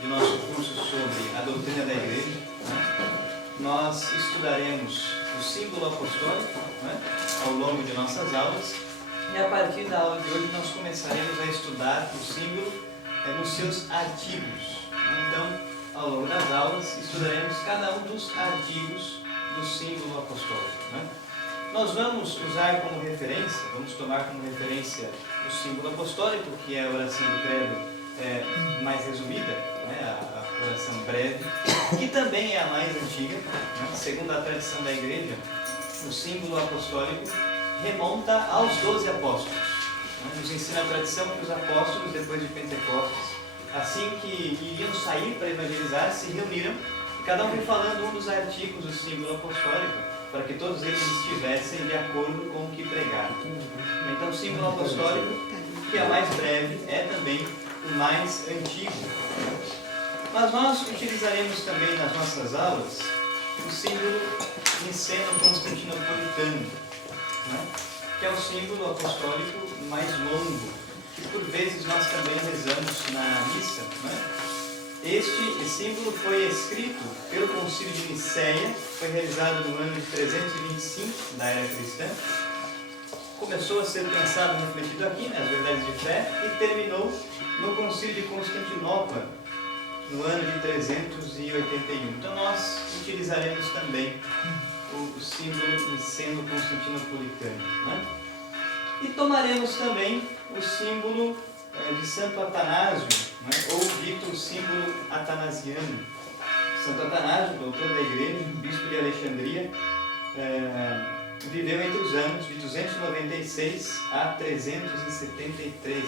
de nosso curso sobre a doutrina da Igreja, nós estudaremos o símbolo apostólico ao longo de nossas aulas, e a partir da aula de hoje nós começaremos a estudar o símbolo nos seus artigos. Então, ao longo das aulas, estudaremos cada um dos artigos do símbolo apostólico. Nós vamos usar como referência, vamos tomar como referência o símbolo apostólico, que é a oração do credo mais resumida, a oração breve, que também é a mais antiga. Segundo a tradição da Igreja, o símbolo apostólico remonta aos 12 apóstolos. Nos ensina a tradição que os apóstolos, depois de Pentecostes, assim que iriam sair para evangelizar, se reuniram e cada um foi falando um dos artigos do símbolo apostólico, para que todos eles estivessem de acordo com o que pregaram. Então, o símbolo apostólico, que é o mais breve, é também o mais antigo. Mas nós utilizaremos também nas nossas aulas o símbolo niceno-constantinopolitano, que é o símbolo apostólico mais longo, que por vezes nós também rezamos na missa. Este símbolo foi escrito pelo Concílio de Nicéia, foi realizado no ano de 325 da era cristã. Começou a ser pensado e refletido aqui, nas verdades de fé, e terminou no Concílio de Constantinopla, no ano de 381. Então nós utilizaremos também o símbolo niceno-constantinopolitano. E tomaremos também o símbolo de Santo Atanásio, ou dito o símbolo atanasiano. Santo Atanásio, doutor da Igreja, bispo de Alexandria, viveu entre os anos de 296 a 373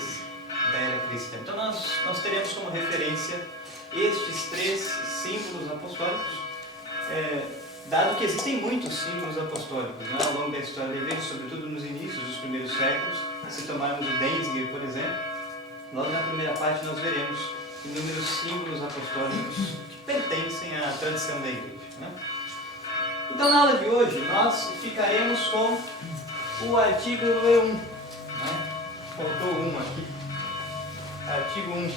da era cristã. Então nós teremos como referência estes três símbolos apostólicos, dado que existem muitos símbolos apostólicos ao longo da história da Igreja, sobretudo nos inícios dos primeiros séculos. Se tomarmos o Denzinger, por exemplo, logo na primeira parte nós veremos inúmeros símbolos apostólicos que pertencem à tradição da Igreja. Então, na aula de hoje, nós ficaremos com o artigo número 1. Faltou um aqui. Artigo 1.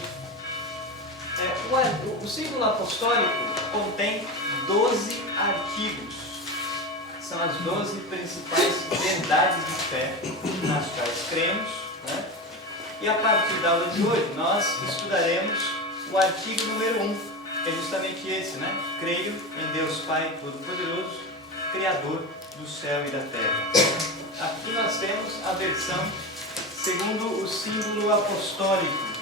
O símbolo apostólico contém 12 artigos. São as 12 principais verdades de fé nas quais cremos. E a partir da aula de hoje, nós estudaremos o artigo número 1, que é justamente esse, Creio em Deus Pai Todo-Poderoso, Criador do céu e da terra. Aqui nós temos a versão segundo o símbolo apostólico,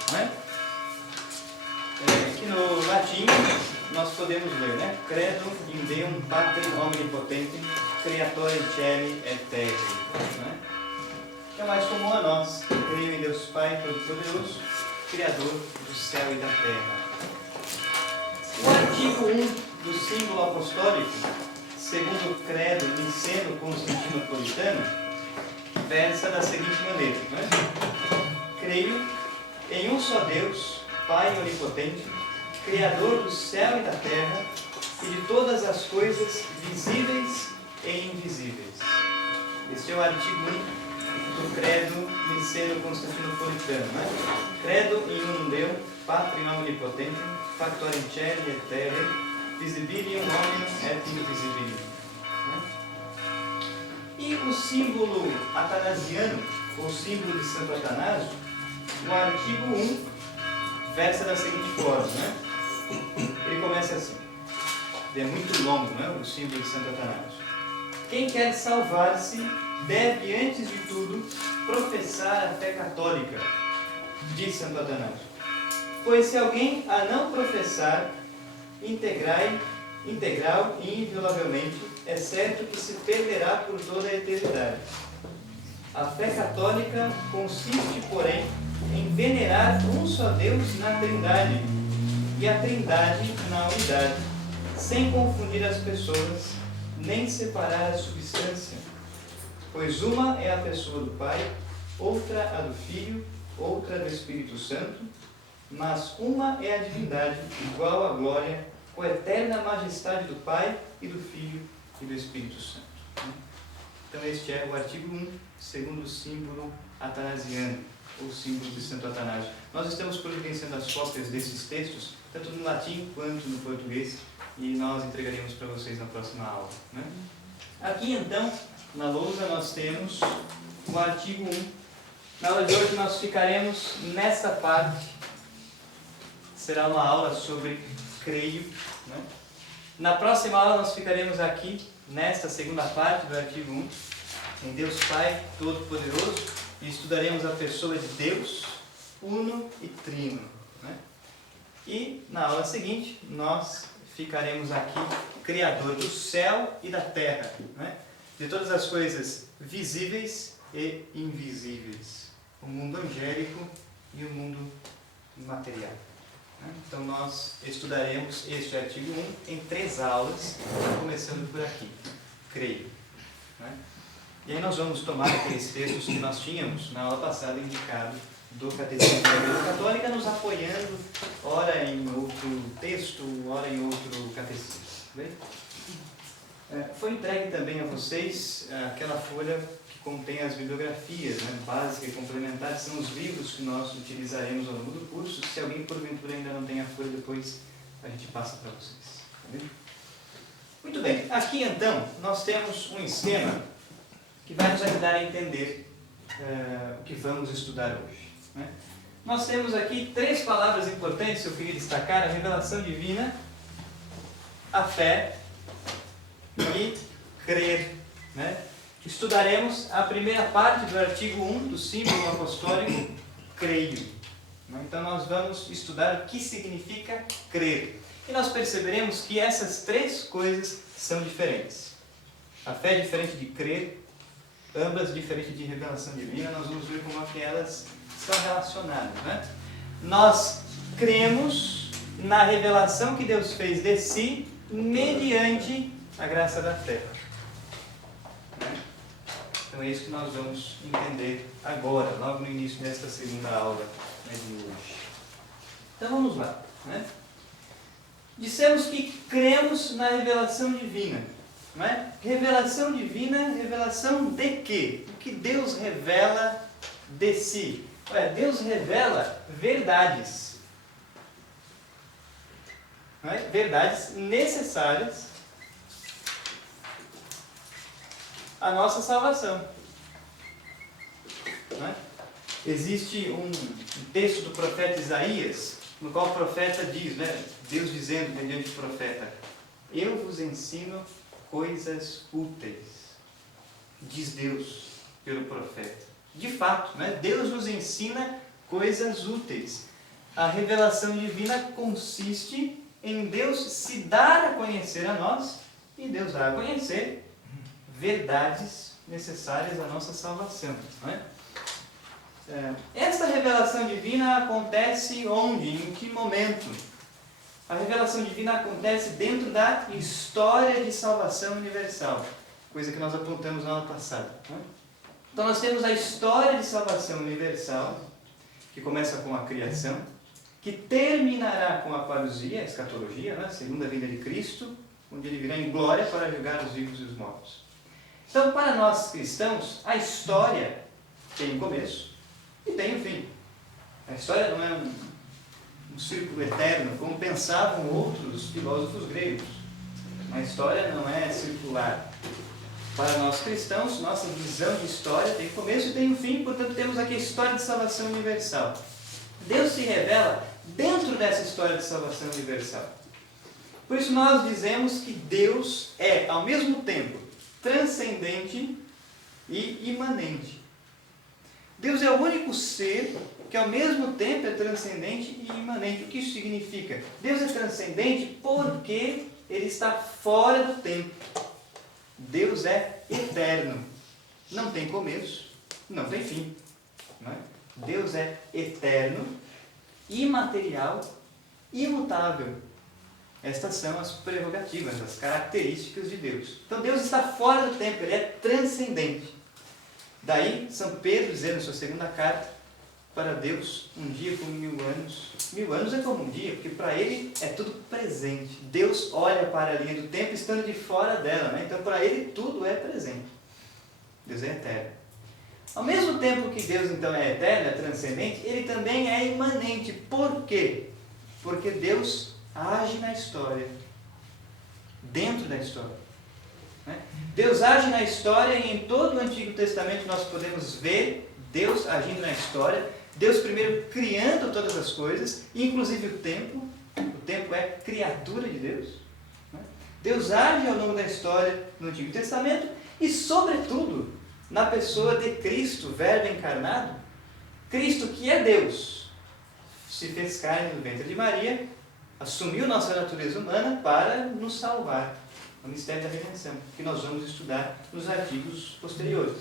que no latim nós podemos ler, Credo in Deum Patrem Omnipotentem, Creatorem Caeli et Terrae, que é mais comum a nós. Creio em Deus Pai Todo-Poderoso, Criador do céu e da terra. O artigo 1 do símbolo apostólico, segundo o credo niceno-constantinopolitano, versa da seguinte maneira: Creio em um só Deus, Pai onipotente, Criador do céu e da terra e de todas as coisas visíveis e invisíveis. Este é o artigo 1 do credo niceno-constantinopolitano. Credo in unum Deum, Patrem omnipotentem, Factorem Caeli et Terrae, Visibilium omnium et invisibilium. E o símbolo atanasiano, ou símbolo de Santo Atanásio, o artigo 1 versa da seguinte forma, Ele começa assim. É muito longo, o símbolo de Santo Atanásio. Quem quer salvar-se deve, antes de tudo, professar a fé católica, diz Santo Atanásio. Pois se alguém a não professar integral e inviolavelmente, é certo que se perderá por toda a eternidade. A fé católica consiste, porém, em venerar um só Deus na Trindade, e a Trindade na unidade, sem confundir as pessoas, nem separar a substância. Pois uma é a pessoa do Pai, outra a do Filho, outra do Espírito Santo, mas uma é a divindade, igual à glória, coeterna majestade do Pai e do Filho e do Espírito Santo. Então este é o artigo 1, segundo o símbolo atanasiano. ou símbolos de Santo Atanásio. Nós estamos providenciando as cópias desses textos, tanto no latim quanto no português, e nós entregaremos para vocês na próxima aula, né? Aqui então, na lousa, nós temos o artigo 1. Na aula de hoje nós ficaremos nesta parte. Será uma aula sobre creio, né? Na próxima aula nós ficaremos aqui, nesta segunda parte do artigo 1, em Deus Pai Todo-Poderoso, e estudaremos a pessoa de Deus, uno e trino, né? E na aula seguinte nós ficaremos aqui, Criador do céu e da terra, né? De todas as coisas visíveis e invisíveis, o mundo angélico e o mundo material. Então nós estudaremos este artigo 1 em 3 aulas, começando por aqui, creio, né? E aí nós vamos tomar aqueles textos que nós tínhamos na aula passada indicado do Catecismo da Igreja Católica, nos apoiando, ora em outro texto, ora em outro catecismo. Bem? Foi entregue também a vocês aquela folha que contém as bibliografias, né, básicas e complementares, são os livros que nós utilizaremos ao longo do curso. Se alguém porventura ainda não tem a folha, depois a gente passa para vocês. Tá bem? Muito bem, aqui então nós temos um esquema que vai nos ajudar a entender o que vamos estudar hoje, né? Nós temos aqui 3 palavras importantes que eu queria destacar: a revelação divina, a fé e crer, né? Estudaremos a primeira parte do artigo 1 do símbolo apostólico creio, né? Então nós vamos estudar o que significa crer. E nós perceberemos que essas 3 coisas são diferentes. A fé é diferente de crer, ambas diferentes de revelação divina. Nós vamos ver como é que elas estão relacionadas, né? Nós cremos na revelação que Deus fez de si mediante a graça da fé. Então é isso que nós vamos entender agora, logo no início desta segunda aula, né, de hoje. Então vamos lá, né? Dissemos que cremos na revelação divina, não é? Revelação divina, revelação de quê? O que Deus revela de si? Deus revela verdades, não é? Verdades necessárias à nossa salvação, não é? Existe um texto do profeta Isaías, no qual o profeta diz, né, Deus dizendo mediante o profeta: eu vos ensino coisas úteis, diz Deus pelo profeta. De fato, né, Deus nos ensina coisas úteis. A revelação divina consiste em Deus se dar a conhecer a nós e Deus dar a conhecer verdades necessárias à nossa salvação, não é? Esta revelação divina acontece onde? Em que momento? A revelação divina acontece dentro da história de salvação universal, coisa que nós apontamos na aula passada, não é? Então nós temos a história de salvação universal, que começa com a criação, que terminará com a parousia, a escatologia, né? A segunda vinda de Cristo, onde ele virá em glória para julgar os vivos e os mortos. Então, para nós cristãos, a história tem um começo e tem um fim. A história não é um círculo eterno, como pensavam outros filósofos gregos. A história não é circular. Para nós cristãos, nossa visão de história tem começo e tem um fim, portanto temos aqui a história de salvação universal. Deus se revela dentro dessa história de salvação universal. Por isso nós dizemos que Deus é, ao mesmo tempo, transcendente e imanente. Deus é o único ser que ao mesmo tempo é transcendente e imanente. O que isso significa? Deus é transcendente porque Ele está fora do tempo. Deus é eterno. Não tem começo, não tem fim, não é? Deus é eterno, imaterial, imutável. Estas são as prerrogativas, as características de Deus. Então Deus está fora do tempo, Ele é transcendente. Daí São Pedro dizendo na sua segunda carta: para Deus um dia como 1000 anos. 1000 anos é como um dia, porque para Ele é tudo presente. Deus olha para a linha do tempo estando de fora dela, né? Então para Ele tudo é presente. Deus é eterno. Ao mesmo tempo que Deus então é eterno, é transcendente, Ele também é imanente. Por quê? Porque Deus age na história, dentro da história. Deus age na história e em todo o Antigo Testamento nós podemos ver Deus agindo na história, Deus primeiro criando todas as coisas, inclusive o tempo é criatura de Deus. Deus age ao longo da história no Antigo Testamento e, sobretudo, na pessoa de Cristo, Verbo encarnado, Cristo que é Deus, se fez carne no ventre de Maria, assumiu nossa natureza humana para nos salvar. O mistério da redenção, que nós vamos estudar nos artigos posteriores.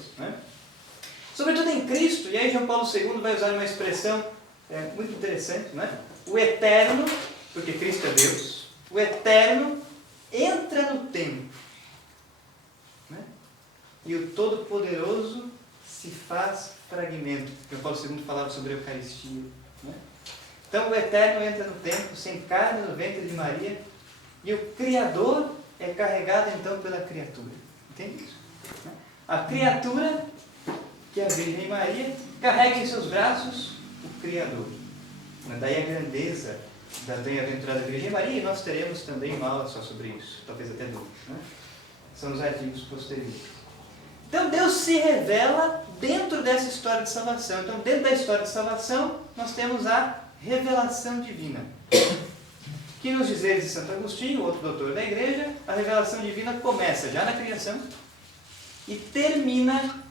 Sobretudo em Cristo, e aí João Paulo II vai usar uma expressão muito interessante, o eterno, porque Cristo é Deus, o eterno entra no tempo, e o Todo-Poderoso se faz fragmento. João Paulo II falava sobre a Eucaristia. Então o eterno entra no tempo, sem carne no ventre de Maria, e o Criador é carregado então pela criatura. Entende isso? A criatura, que é a Virgem Maria, carrega em seus braços o Criador. Daí a grandeza da bem-aventurada Virgem Maria, e nós teremos também uma aula só sobre isso, talvez até duas. São os artigos posteriores. Então Deus se revela dentro dessa história de salvação. Então, dentro da história de salvação, nós temos a revelação divina. Que nos dizeres de Santo Agostinho, outro doutor da igreja, a revelação divina começa já na criação e termina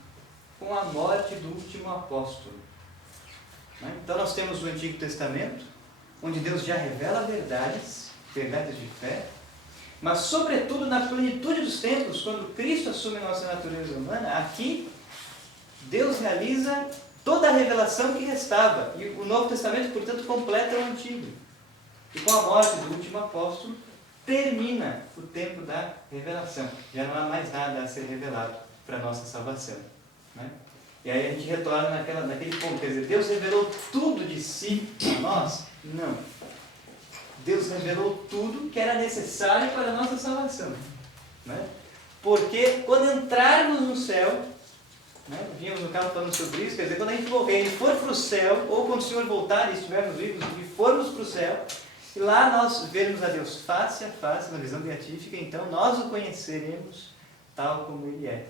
com a morte do último apóstolo. Então nós temos o Antigo Testamento, onde Deus já revela verdades de fé, mas sobretudo na plenitude dos tempos, quando Cristo assume a nossa natureza humana, aqui Deus realiza toda a revelação que restava. E o Novo Testamento, portanto, completa o Antigo. E com a morte do último apóstolo, termina o tempo da revelação. Já não há mais nada a ser revelado para a nossa salvação. E aí a gente retorna naquele ponto. Quer dizer, Deus revelou tudo de si a nós? Não. Deus revelou tudo que era necessário para a nossa salvação. Porque quando entrarmos no céu, vínhamos no carro falando sobre isso, quer dizer, quando a gente morrer e for para o céu, ou quando o Senhor voltar e estivermos vivos e formos para o céu, e lá nós vermos a Deus face a face, na visão beatífica, então nós o conheceremos tal como Ele é.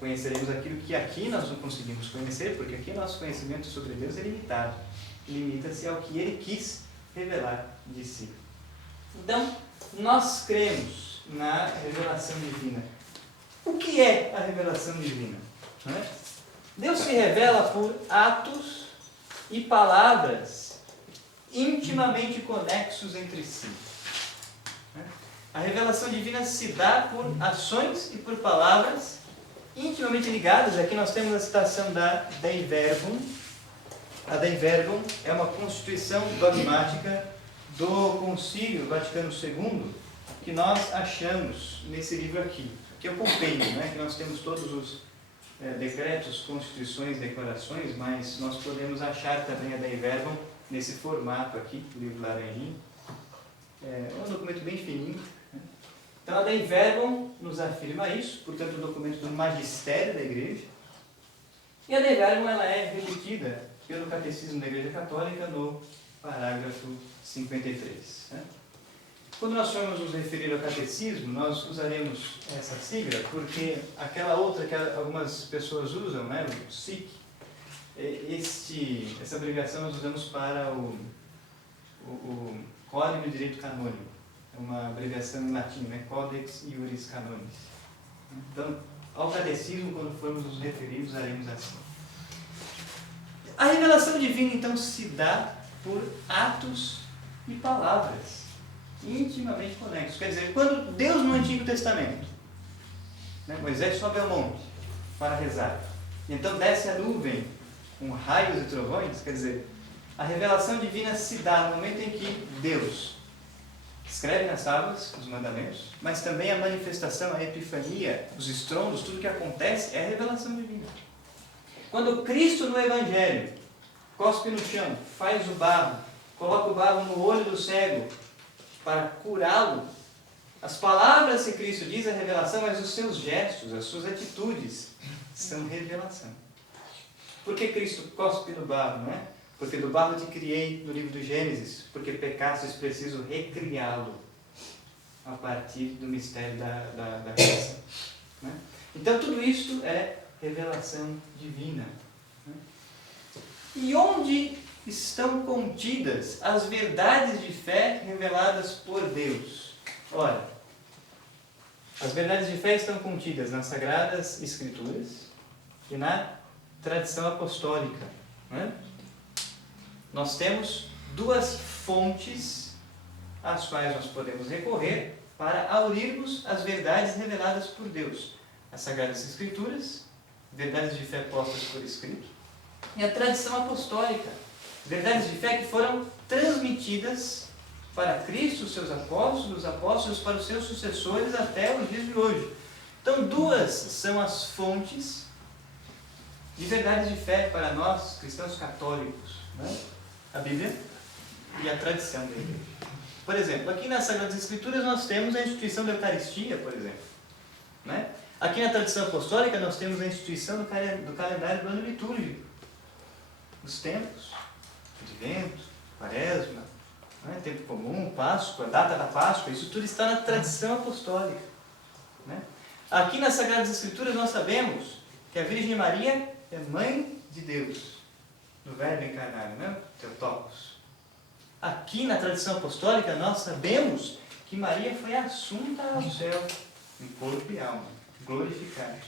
Conheceremos aquilo que aqui nós não conseguimos conhecer, porque aqui o nosso conhecimento sobre Deus é limitado. Limita-se ao que Ele quis revelar de si. Então, nós cremos na revelação divina. O que é a revelação divina? Deus se revela por atos e palavras intimamente conexos entre si. A revelação divina se dá por ações e por palavras intimamente ligadas. Aqui nós temos a citação da Dei Verbum. A Dei Verbum é uma constituição dogmática do Concílio Vaticano II, que nós achamos nesse livro aqui. Aqui é o compêndio, que nós temos todos os decretos, constituições, declarações, mas nós podemos achar também a Dei Verbum nesse formato aqui, o livro laranjinho. É um documento bem fininho. Então a Dei Verbum nos afirma isso, portanto, o documento do magistério da Igreja. E a Dei Verbum ela é repetida pelo Catecismo da Igreja Católica no parágrafo 53. Quando nós formos nos referir ao Catecismo, nós usaremos essa sigla, porque aquela outra que algumas pessoas usam, o SIC, essa abreviação nós usamos para o Código de Direito Canônico. É uma abreviação em latim, Codex Iuris Canonis. Então, ao Catecismo, quando formos nos referir, usaremos assim. A revelação divina, então, se dá por atos e palavras intimamente conexos. Quer dizer, quando Deus no Antigo Testamento, Moisés sobe ao monte para rezar, e então desce a nuvem com raios e trovões, quer dizer, a revelação divina se dá no momento em que Deus escreve nas tábuas os mandamentos, mas também a manifestação, a epifania, os estrondos, tudo que acontece é a revelação divina. Quando Cristo no Evangelho cospe no chão, faz o barro, coloca o barro no olho do cego para curá-lo, As palavras que Cristo diz é revelação, mas os seus gestos, as suas atitudes são revelação. Por que Cristo cospe no barro, não é? Porque do barro te criei, no livro do Gênesis, porque pecastes, preciso recriá-lo a partir do mistério da criação. Né? Então tudo isto é revelação divina. Né? E onde estão contidas as verdades de fé reveladas por Deus? Ora, as verdades de fé estão contidas nas Sagradas Escrituras e na tradição apostólica. Né? Nós temos duas fontes às quais nós podemos recorrer para aurirmos as verdades reveladas por Deus. As Sagradas Escrituras, verdades de fé postas por escrito, e a tradição apostólica, verdades de fé que foram transmitidas para Cristo, seus apóstolos, os apóstolos para os seus sucessores até os dias de hoje. Então, duas são as fontes de verdades de fé para nós, cristãos católicos, né? A Bíblia e a tradição da Igreja. Por exemplo, aqui nas Sagradas Escrituras nós temos a instituição da Eucaristia, por exemplo. Né? Aqui na tradição apostólica nós temos a instituição do calendário do ano litúrgico. Os tempos, Advento, Quaresma, né? Tempo comum, Páscoa, data da Páscoa, isso tudo está na tradição apostólica. Né? Aqui nas Sagradas Escrituras nós sabemos que a Virgem Maria é mãe de Deus, no Verbo encarnado, né? Theotokos. Aqui na tradição apostólica nós sabemos que Maria foi assunta ao céu, em corpo e alma, glorificada.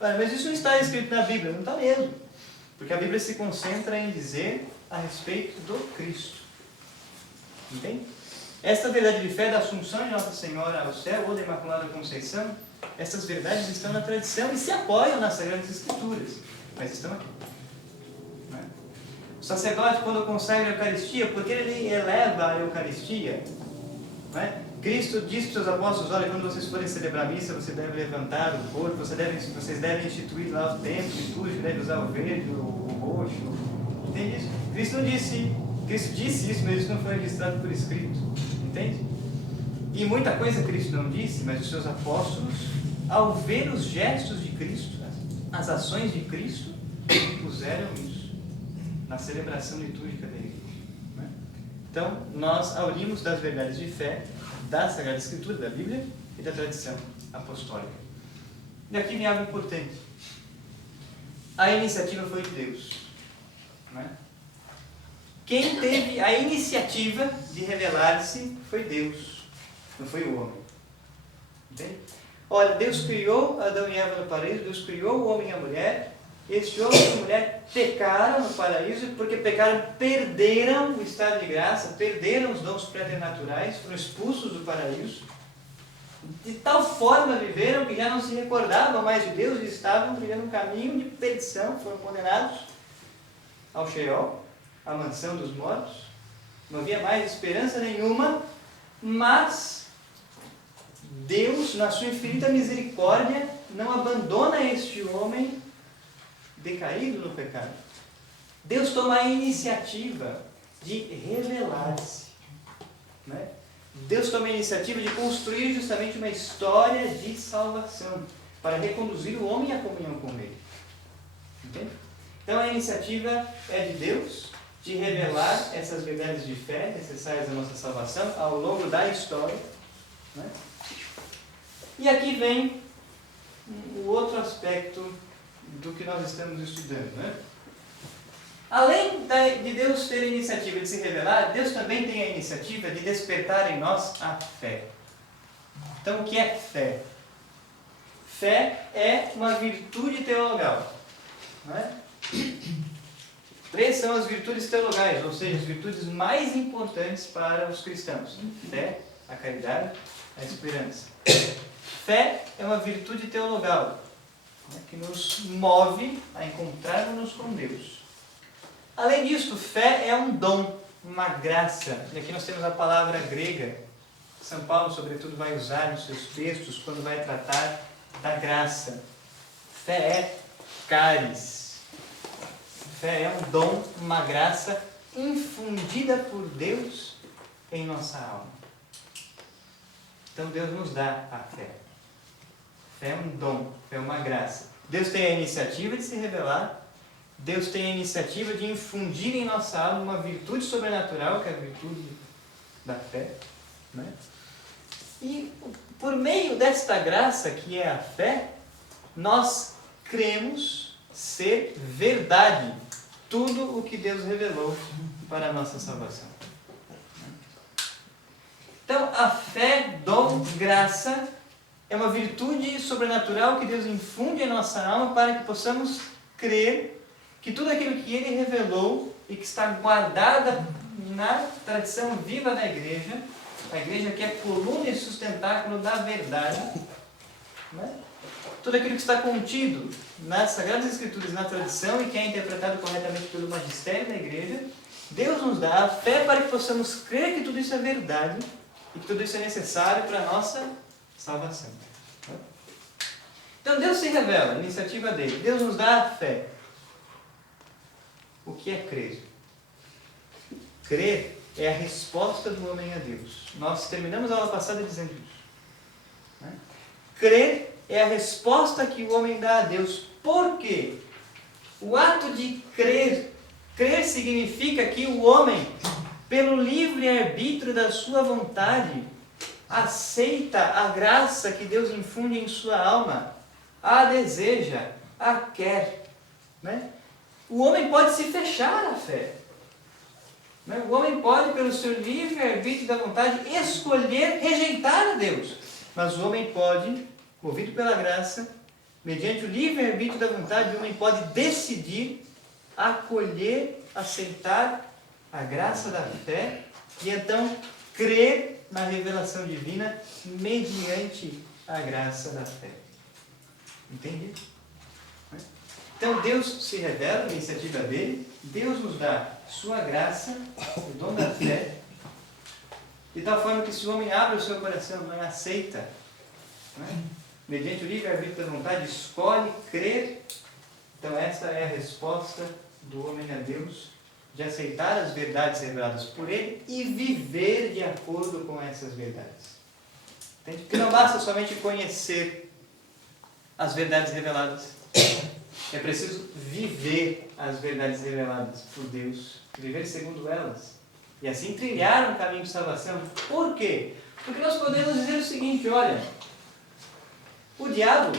Mas isso não está escrito na Bíblia, não está mesmo. Porque a Bíblia se concentra em dizer a respeito do Cristo. Entende? Esta verdade de fé da Assunção de Nossa Senhora ao céu ou da Imaculada Conceição, essas verdades estão na tradição e se apoiam nas Sagradas Escrituras, mas estão aqui. O sacerdote, quando consagra a Eucaristia, porque ele eleva a Eucaristia, né? Cristo diz para os seus apóstolos: olha, quando vocês forem celebrar a missa, você deve levantar o corpo, vocês devem instituir lá o templo litúrgico, deve usar o verde, o roxo. Entende isso? Cristo disse isso, mas isso não foi registrado por escrito. Entende? E muita coisa Cristo não disse, mas os seus apóstolos, ao ver os gestos de Cristo, as ações de Cristo, puseram isso na celebração litúrgica da Igreja. Né? Então, nós aurimos das verdades de fé da Sagrada Escritura, da Bíblia e da tradição apostólica. E aqui vem algo importante. A iniciativa foi de Deus. Né? Quem teve a iniciativa de revelar-se foi Deus, não foi o homem. Entende? Olha, Deus criou Adão e Eva no paraíso, Deus criou o homem e a mulher. Este homem e a mulher pecaram no paraíso, e porque pecaram, perderam o estado de graça, perderam os dons preternaturais, foram expulsos do paraíso. De tal forma viveram que já não se recordavam mais de Deus e estavam vivendo um caminho de perdição, foram condenados ao Sheol, à mansão dos mortos. Não havia mais esperança nenhuma, mas Deus, na sua infinita misericórdia, não abandona este homem decaído no pecado. Deus toma a iniciativa de revelar-se. Né? Deus toma a iniciativa de construir justamente uma história de salvação para reconduzir o homem à comunhão com Ele. Entende? Então a iniciativa é de Deus de revelar essas verdades de fé necessárias à nossa salvação ao longo da história. Né? E aqui vem o outro aspecto do que nós estamos estudando. Né? Além de Deus ter a iniciativa de se revelar, Deus também tem a iniciativa de despertar em nós a fé. Então, o que é fé? Fé é uma virtude teologal. Não é? Três são as virtudes teologais, ou seja, as virtudes mais importantes para os cristãos: fé, a caridade, a esperança. Fé é uma virtude teologal, né, que nos move a encontrarmos com Deus. Além disso, fé é um dom, uma graça. E aqui nós temos a palavra grega. São Paulo, sobretudo, vai usar nos seus textos quando vai tratar da graça. Fé é caris. Fé é um dom, uma graça infundida por Deus em nossa alma. Então Deus nos dá a fé. Fé é um dom, fé é uma graça. Deus tem a iniciativa de se revelar. Deus tem a iniciativa de infundir em nossa alma uma virtude sobrenatural, que é a virtude da fé. Né? E por meio desta graça, que é a fé, nós cremos ser verdade tudo o que Deus revelou para a nossa salvação. Então, a fé, dom, graça, é uma virtude sobrenatural que Deus infunde em nossa alma para que possamos crer que tudo aquilo que Ele revelou e que está guardada na tradição viva da igreja, a igreja que é coluna e sustentáculo da verdade, né? Tudo aquilo que está contido nas Sagradas Escrituras, na tradição e que é interpretado corretamente pelo magistério da igreja, Deus nos dá a fé para que possamos crer que tudo isso é verdade e que tudo isso é necessário para a nossa salvação. Então Deus se revela, a iniciativa dele. Deus nos dá a fé. O que é crer? Crer é a resposta do homem a Deus. Nós terminamos a aula passada dizendo isso. Crer é a resposta que o homem dá a Deus. Por quê? O ato de crer significa que o homem, pelo livre arbítrio da sua vontade, aceita a graça que Deus infunde em sua alma, a deseja, a quer. Né? O homem pode se fechar à fé. Né? O homem pode, pelo seu livre arbítrio da vontade, escolher rejeitar a Deus. Mas o homem pode, movido pela graça, mediante o livre arbítrio da vontade, o homem pode decidir acolher, aceitar a graça da fé e então crer na revelação divina mediante a graça da fé. Entendido? Então Deus se revela na iniciativa dele, Deus nos dá sua graça, o dom da fé, de tal forma que se o homem abre o seu coração, não aceita, mediante o livre-arbítrio da vontade, escolhe crer. Então essa é a resposta do homem a Deus, de aceitar as verdades reveladas por ele e viver de acordo com essas verdades. Entende? Porque não basta somente conhecer as verdades reveladas. É preciso viver as verdades reveladas por Deus, viver segundo elas. E assim trilhar um caminho de salvação. Por quê? Porque nós podemos dizer o seguinte, olha, o diabo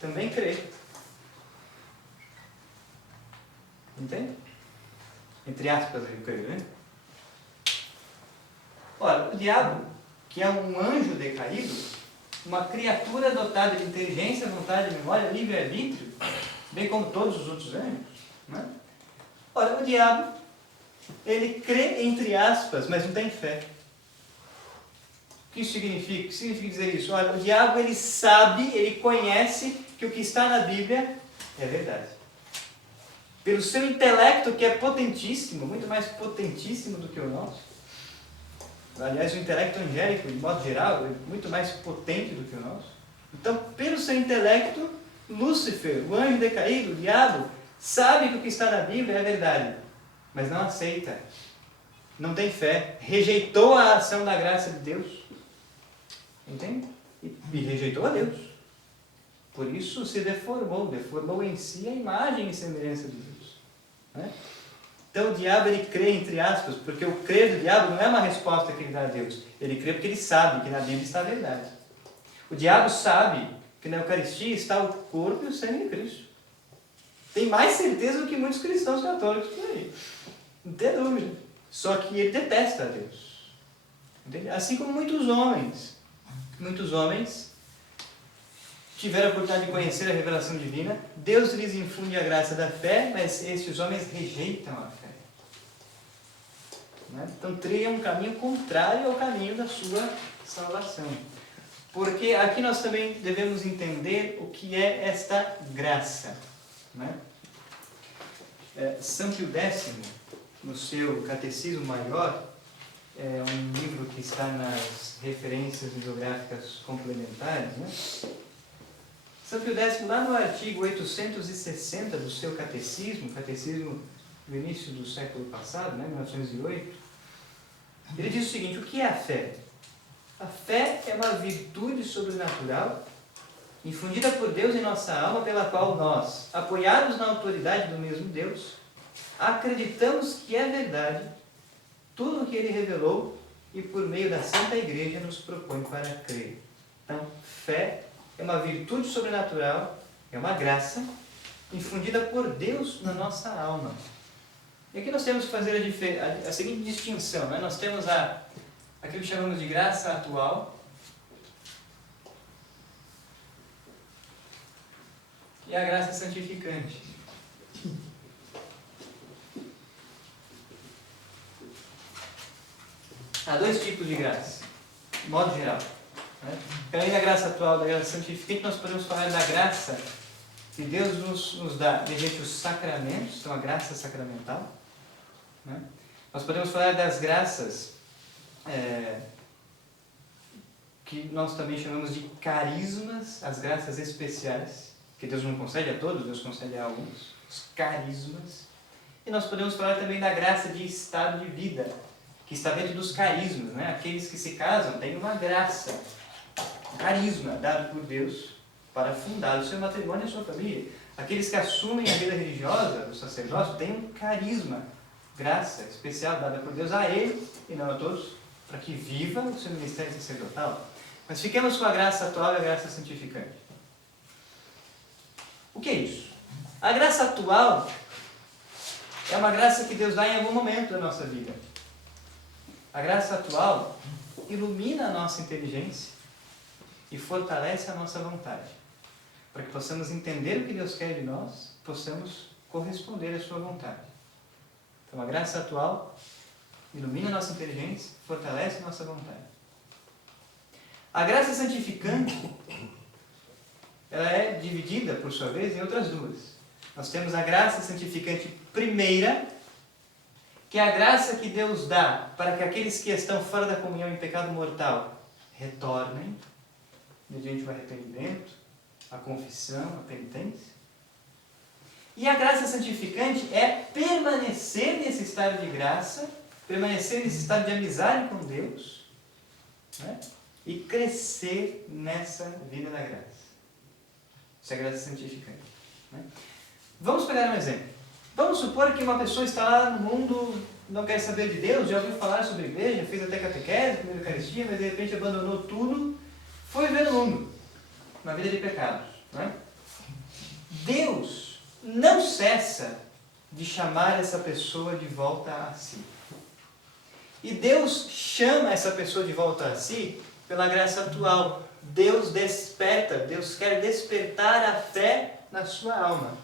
também crê. Entende? Entre aspas, eu creio, né? Ora, o diabo, que é um anjo decaído, uma criatura dotada de inteligência, vontade, memória, livre-arbítrio, bem como todos os outros anjos, né? Ora, o diabo, ele crê, entre aspas, mas não tem fé. O que isso significa? O que significa dizer isso? Olha, o diabo, ele sabe, ele conhece que o que está na Bíblia é verdade. Pelo seu intelecto, que é potentíssimo, muito mais potentíssimo do que o nosso. Aliás, o intelecto angélico, de modo geral, é muito mais potente do que o nosso. Então, pelo seu intelecto, Lúcifer, o anjo decaído, o diabo, sabe que o que está na Bíblia é verdade, mas não aceita, não tem fé, rejeitou a ação da graça de Deus. Entende? E rejeitou a Deus. Por isso se deformou em si a imagem e semelhança de Deus. Né? Então o diabo, ele crê, entre aspas, porque o crer do diabo não é uma resposta que ele dá a Deus. Ele crê porque ele sabe que na Bíblia está a verdade. O diabo sabe que na Eucaristia está o corpo e o sangue de Cristo. Tem mais certeza do que muitos cristãos católicos por aí. Não tem dúvida. Só que ele detesta a Deus. Entende? Assim como muitos homens. Muitos homens tiveram a oportunidade de conhecer a revelação divina. Deus lhes infunde a graça da fé, mas esses homens rejeitam a fé. Então trilham um caminho contrário ao caminho da sua salvação. Porque aqui nós também devemos entender o que é esta graça. São Pio X, no seu Catecismo Maior, é um livro que está nas referências bibliográficas complementares, São Pio X, lá no artigo 860 do seu catecismo do início do século passado, 1908, Ele diz o seguinte: o que é a fé? A fé é uma virtude sobrenatural infundida por Deus em nossa alma, pela qual nós, apoiados na autoridade do mesmo Deus, acreditamos que é verdade tudo o que Ele revelou e por meio da Santa Igreja nos propõe para crer. Então, fé é uma virtude sobrenatural, é uma graça infundida por Deus na nossa alma. E aqui nós temos que fazer a seguinte distinção, né? Nós temos aquilo que chamamos de graça atual e a graça santificante. Há dois tipos de graça, de modo geral. Né? Além da graça atual, da graça santificante, nós podemos falar da graça que Deus nos dá mediante os sacramentos, então a graça sacramental. Né? Nós podemos falar das graças que nós também chamamos de carismas, as graças especiais, que Deus não concede a todos, Deus concede a alguns, os carismas. E nós podemos falar também da graça de estado de vida, que está dentro dos carismas, né? Aqueles que se casam têm uma graça, um carisma dado por Deus para fundar o seu matrimônio e a sua família. Aqueles que assumem a vida religiosa, o sacerdócio, têm um carisma, graça especial dada por Deus a ele e não a todos, para que viva o seu ministério sacerdotal. Mas fiquemos com a graça atual e a graça santificante. O que é isso? A graça atual é uma graça que Deus dá em algum momento da nossa vida. A graça atual ilumina a nossa inteligência e fortalece a nossa vontade, para que possamos entender o que Deus quer de nós, possamos corresponder à sua vontade. Então, a graça atual ilumina a nossa inteligência, fortalece a nossa vontade. A graça santificante, ela é dividida, por sua vez, em outras duas. Nós temos a graça santificante primeira, que é a graça que Deus dá para que aqueles que estão fora da comunhão em pecado mortal retornem, mediante o arrependimento, a confissão, a penitência. E a graça santificante é permanecer nesse estado de graça, permanecer nesse estado de amizade com Deus, né? E crescer nessa vida da graça. Isso é a graça santificante. Né? Vamos pegar um exemplo. Vamos supor que uma pessoa está lá no mundo, não quer saber de Deus, já ouviu falar sobre a igreja, fez até catequese, primeira Eucaristia, mas de repente abandonou tudo, foi ver no mundo, uma vida de pecados. Né? Deus não cessa de chamar essa pessoa de volta a si. E Deus chama essa pessoa de volta a si pela graça atual. Deus desperta, Deus quer despertar a fé na sua alma.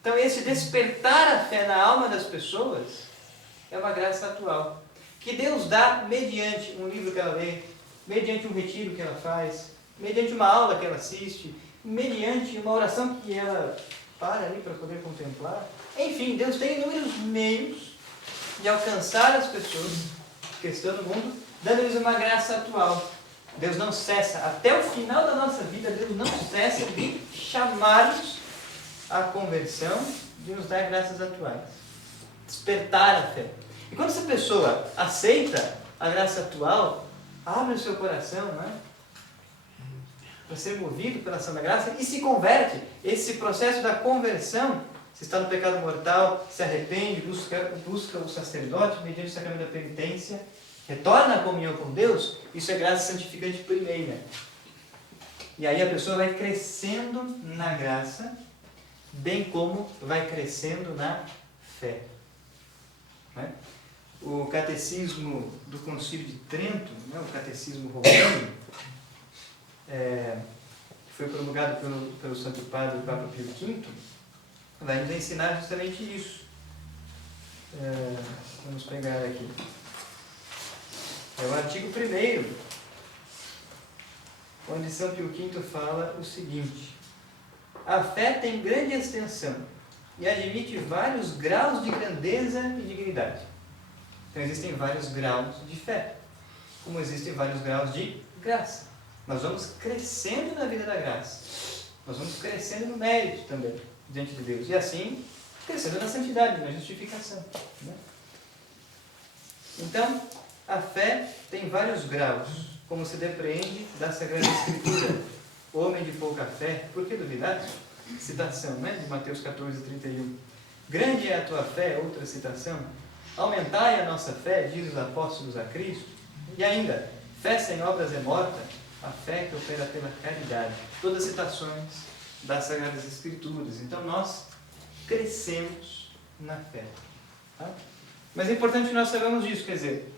Então, esse despertar a fé na alma das pessoas é uma graça atual, que Deus dá mediante um livro que ela lê, mediante um retiro que ela faz, mediante uma aula que ela assiste, mediante uma oração que ela para ali para poder contemplar. Enfim, Deus tem inúmeros meios de alcançar as pessoas que estão no mundo, dando-lhes uma graça atual. Deus não cessa, até o final da nossa vida, Deus não cessa de chamar-nos à conversão, de nos dar graças atuais. Despertar a fé. E quando essa pessoa aceita a graça atual, abre o seu coração, né? Para ser movido pela ação da graça e se converte. Esse processo da conversão, se está no pecado mortal, se arrepende, busca o sacerdote mediante o sacramento da penitência, retorna à comunhão com Deus, isso é graça santificante primeira. E aí a pessoa vai crescendo na graça, bem como vai crescendo na fé. Né? O catecismo do Concílio de Trento, né, o catecismo romano, que foi promulgado pelo Santo Padre Papa Pio V, vai nos ensinar justamente isso. Vamos pegar aqui. É o artigo 1º, onde São Pio V fala o seguinte: a fé tem grande extensão e admite vários graus de grandeza e dignidade. Então existem vários graus de fé, como existem vários graus de graça. Nós vamos crescendo na vida da graça, nós vamos crescendo no mérito também diante de Deus, e assim crescendo na santidade, na justificação. Né? Então, A fé tem vários graus, como se depreende da Sagrada Escritura. Homem de pouca fé, por que duvidar? Citação, né? De Mateus 14:31. Grande é a tua fé, outra citação. Aumentai a nossa fé, diz os apóstolos a Cristo. E ainda, fé sem obras é morta, a fé que opera pela caridade. Todas citações das Sagradas Escrituras. Então nós crescemos na fé. Tá? Mas é importante que nós saibamos disso, quer dizer,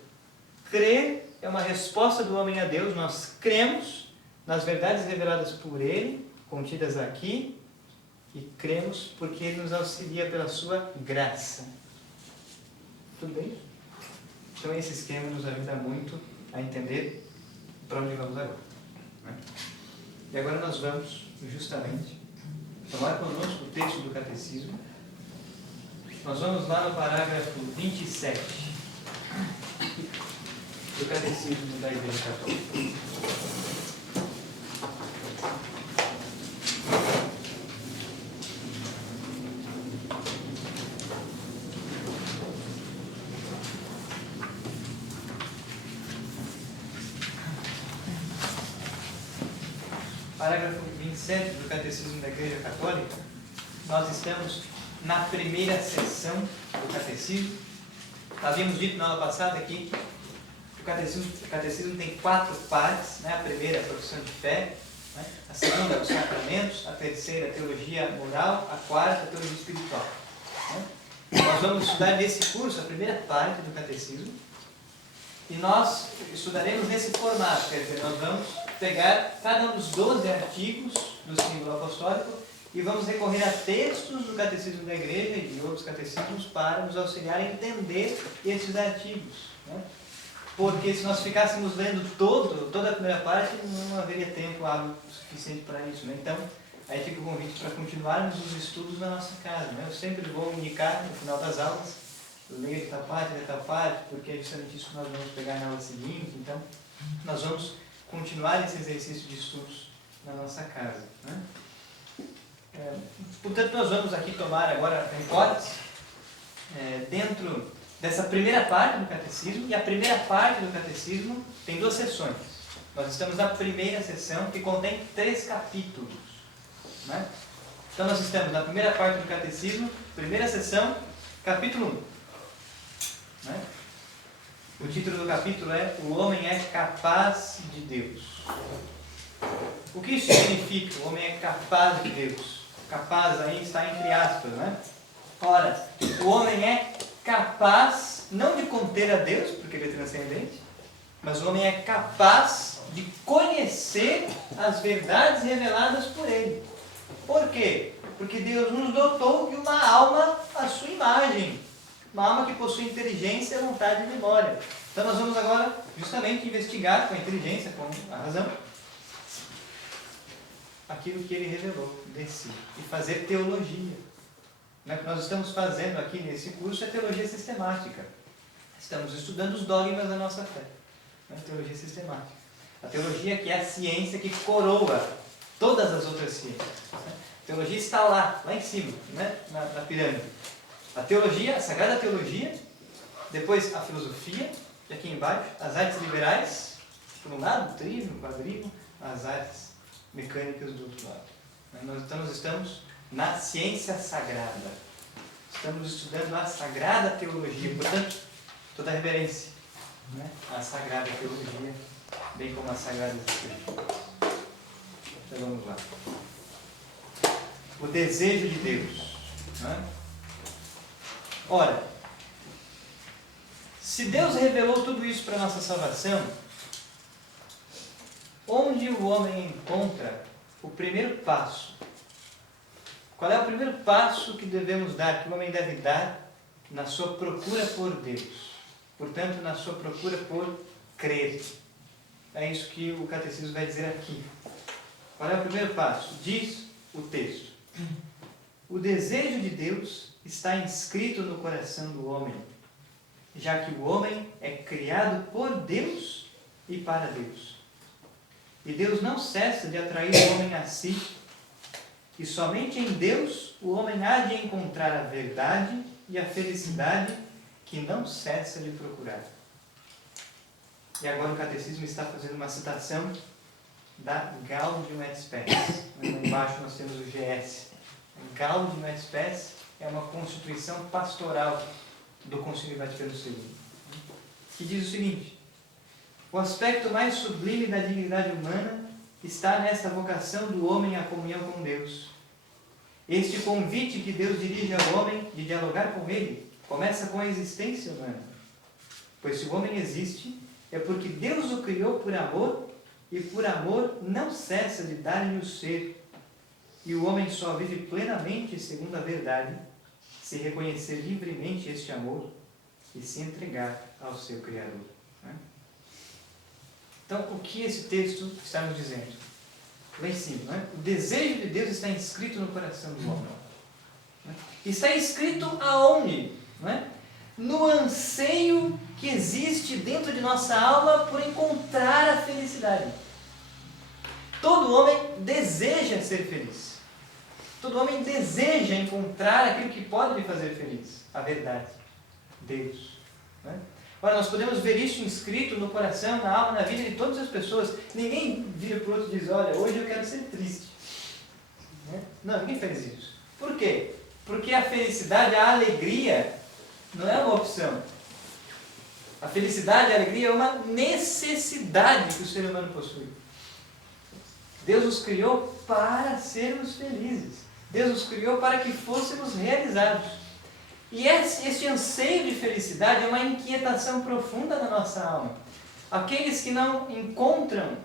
crer é uma resposta do homem a Deus. Nós cremos nas verdades reveladas por Ele, contidas aqui, e cremos porque Ele nos auxilia pela sua graça. Tudo bem? Então esse esquema nos ajuda muito a entender para onde vamos agora. Né? E agora nós vamos justamente tomar conosco o texto do Catecismo. Nós vamos lá no parágrafo 27 do Catecismo da Igreja Católica. Parágrafo 27 do Catecismo da Igreja Católica. Nós estamos na primeira seção do Catecismo. Havíamos dito na aula passada que o Catecismo tem 4 partes, né? A primeira, a profissão de fé, né? A segunda, os sacramentos, a terceira, a teologia moral, a quarta, a teologia espiritual. Né? Nós vamos estudar nesse curso a primeira parte do Catecismo e nós estudaremos nesse formato, quer dizer, nós vamos pegar cada um dos 12 artigos do símbolo apostólico e vamos recorrer a textos do Catecismo da Igreja e de outros catecismos para nos auxiliar a entender esses artigos. Né? Porque se nós ficássemos lendo toda a primeira parte, não haveria tempo hábil suficiente para isso. Né? Então, aí fica o convite para continuarmos os estudos na nossa casa. Né? Eu sempre vou indicar no final das aulas, leia de tal parte, porque é justamente isso que nós vamos pegar na aula seguinte. Então, nós vamos continuar esse exercício de estudos na nossa casa. Né? Portanto, nós vamos aqui tomar agora recortes dentro dessa primeira parte do Catecismo, e a primeira parte do Catecismo tem 2 sessões. Nós estamos na primeira sessão, que contém 3 capítulos. Né? Então, nós estamos na primeira parte do Catecismo, primeira sessão, capítulo 1. Né? O título do capítulo é O Homem é Capaz de Deus. O que isso significa? O homem é capaz de Deus. Capaz aí está entre aspas, né? Ora, o homem é capaz, não de conter a Deus, porque ele é transcendente, mas o homem é capaz de conhecer as verdades reveladas por ele. Por quê? Porque Deus nos dotou de uma alma à sua imagem. Uma alma que possui inteligência, vontade e memória. Então nós vamos agora justamente investigar com a inteligência, com a razão, aquilo que ele revelou de si. E fazer teologia. O que nós estamos fazendo aqui nesse curso é teologia sistemática. Estamos estudando os dogmas da nossa fé. Teologia sistemática. A teologia que é a ciência que coroa todas as outras ciências. A teologia está lá em cima, né? na pirâmide. A teologia, a sagrada teologia, depois a filosofia, e aqui embaixo as artes liberais, por um lado, o trivium, o quadrivium, as artes mecânicas do outro lado. Então nós estamos na ciência sagrada. Estamos estudando a sagrada teologia, portanto, toda a reverência, né? A sagrada teologia, bem como a sagrada escritura. Então vamos lá. O desejo de Deus. Né? Ora, se Deus revelou tudo isso para a nossa salvação, onde o homem encontra o primeiro passo? Qual é o primeiro passo que devemos dar, que o homem deve dar na sua procura por Deus? Portanto, na sua procura por crer. É isso que o Catecismo vai dizer aqui. Qual é o primeiro passo? Diz o texto. O desejo de Deus está inscrito no coração do homem, já que o homem é criado por Deus e para Deus. E Deus não cessa de atrair o homem a si, e somente em Deus o homem há de encontrar a verdade e a felicidade que não cessa de procurar. E agora o catecismo está fazendo uma citação da Gaudium et Spes. Embaixo nós temos o GS. Gaudium et Spes é uma constituição pastoral do Concílio Vaticano II, que diz o seguinte: o aspecto mais sublime da dignidade humana está nesta vocação do homem à comunhão com Deus. Este convite que Deus dirige ao homem de dialogar com Ele começa com a existência humana. Pois se o homem existe, é porque Deus o criou por amor, e por amor não cessa de dar-lhe o ser. E o homem só vive plenamente segundo a verdade, se reconhecer livremente este amor e se entregar ao seu Criador. Então, o que esse texto está nos dizendo? Lá em cima, o desejo de Deus está inscrito no coração do homem. Está inscrito aonde? No anseio que existe dentro de nossa alma por encontrar a felicidade. Todo homem deseja ser feliz. Todo homem deseja encontrar aquilo que pode lhe fazer feliz. A verdade. Deus. Ora, nós podemos ver isso inscrito no coração, na alma, na vida de todas as pessoas. Ninguém vira para o outro e diz: olha, hoje eu quero ser triste. Não, ninguém faz isso. Por quê? Porque a felicidade, a alegria, não é uma opção. A felicidade, a alegria é uma necessidade que o ser humano possui. Deus nos criou para sermos felizes. Deus nos criou para que fôssemos realizados. E este anseio de felicidade é uma inquietação profunda na nossa alma. Aqueles que não encontram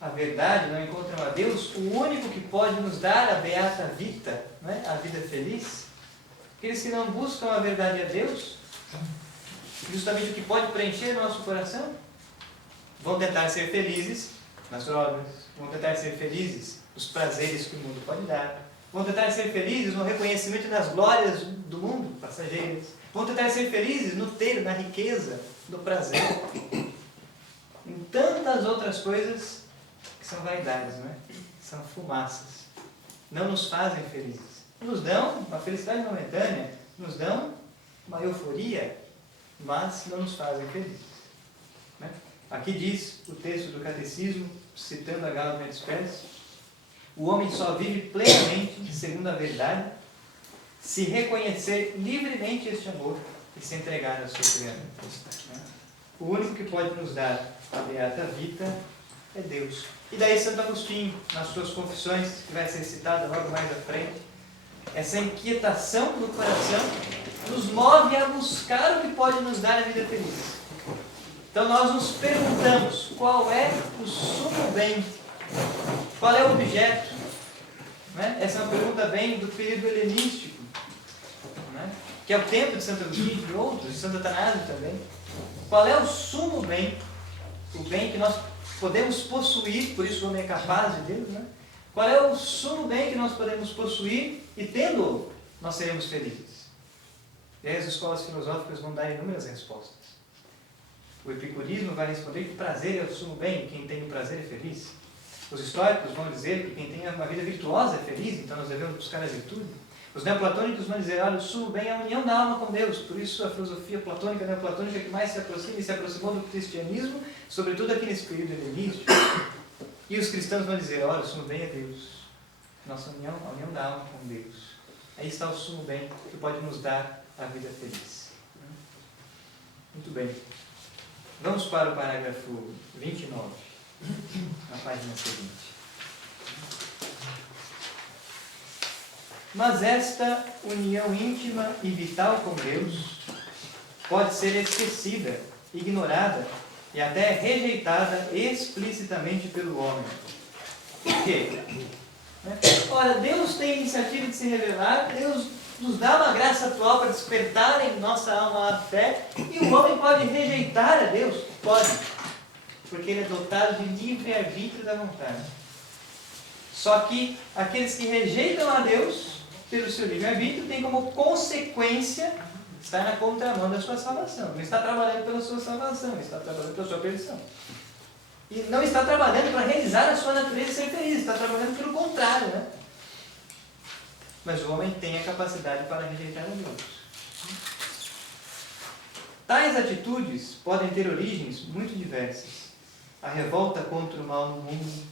a verdade, não encontram a Deus, o único que pode nos dar a beata vita, a vida feliz, aqueles que não buscam a verdade a Deus, justamente o que pode preencher o nosso coração, vão tentar ser felizes nas drogas, vão tentar ser felizes nos prazeres que o mundo pode dar, vão tentar ser felizes no reconhecimento das glórias do mundo, passageiras, vão tentar ser felizes no ter, na riqueza, no prazer, em tantas outras coisas que são vaidades, são fumaças, não nos fazem felizes, nos dão uma felicidade momentânea, nos dão uma euforia, mas não nos fazem felizes. Aqui diz o texto do Catecismo, citando a Gaudium et Spes: o homem só vive plenamente, segundo a verdade, se reconhecer livremente este amor e se entregar ao seu Criador. O único que pode nos dar a beata vita é Deus. E daí Santo Agostinho, nas suas confissões, que vai ser citada logo mais à frente, essa inquietação do coração nos move a buscar o que pode nos dar a vida feliz. Então nós nos perguntamos: qual é o sumo bem? Qual é o objeto? Essa é uma pergunta bem do período helenístico, que é o tempo de Santo Agostinho e de outros, de Santo Atanásio também. Qual é o sumo bem? O bem que nós podemos possuir, por isso o homem é capaz de Deus. Qual é o sumo bem que nós podemos possuir e, tendo-o, nós seremos felizes? E aí as escolas filosóficas vão dar inúmeras respostas. O epicurismo vai responder que o prazer é o sumo bem, quem tem o prazer é feliz. Os estoicos vão dizer que quem tem uma vida virtuosa é feliz, então nós devemos buscar a virtude. Os neoplatônicos vão dizer: olha, o sumo bem é a união da alma com Deus, por isso a filosofia platônica e neoplatônica que mais se aproxima e se aproximou do cristianismo, sobretudo aqui nesse período helenístico. E os cristãos vão dizer: olha, o sumo bem é Deus, nossa união, a união da alma com Deus. Aí está o sumo bem que pode nos dar a vida feliz. Muito bem. Vamos para o parágrafo 29, na página seguinte. Mas esta união íntima e vital com Deus pode ser esquecida, ignorada e até rejeitada explicitamente pelo homem. Por quê? Ora, Deus tem a iniciativa de se revelar, Deus nos dá uma graça atual para despertar em nossa alma a fé, e o homem pode rejeitar a Deus? Pode, porque ele é dotado de livre-arbítrio da vontade. Só que aqueles que rejeitam a Deus pelo seu livre-arbítrio têm como consequência estar na contramão da sua salvação. Não está trabalhando pela sua salvação, está trabalhando pela sua perdição. E não está trabalhando para realizar a sua natureza e ser feliz, está trabalhando pelo contrário, Mas o homem tem a capacidade para rejeitar a Deus. Tais atitudes podem ter origens muito diversas. A revolta contra o mal no mundo.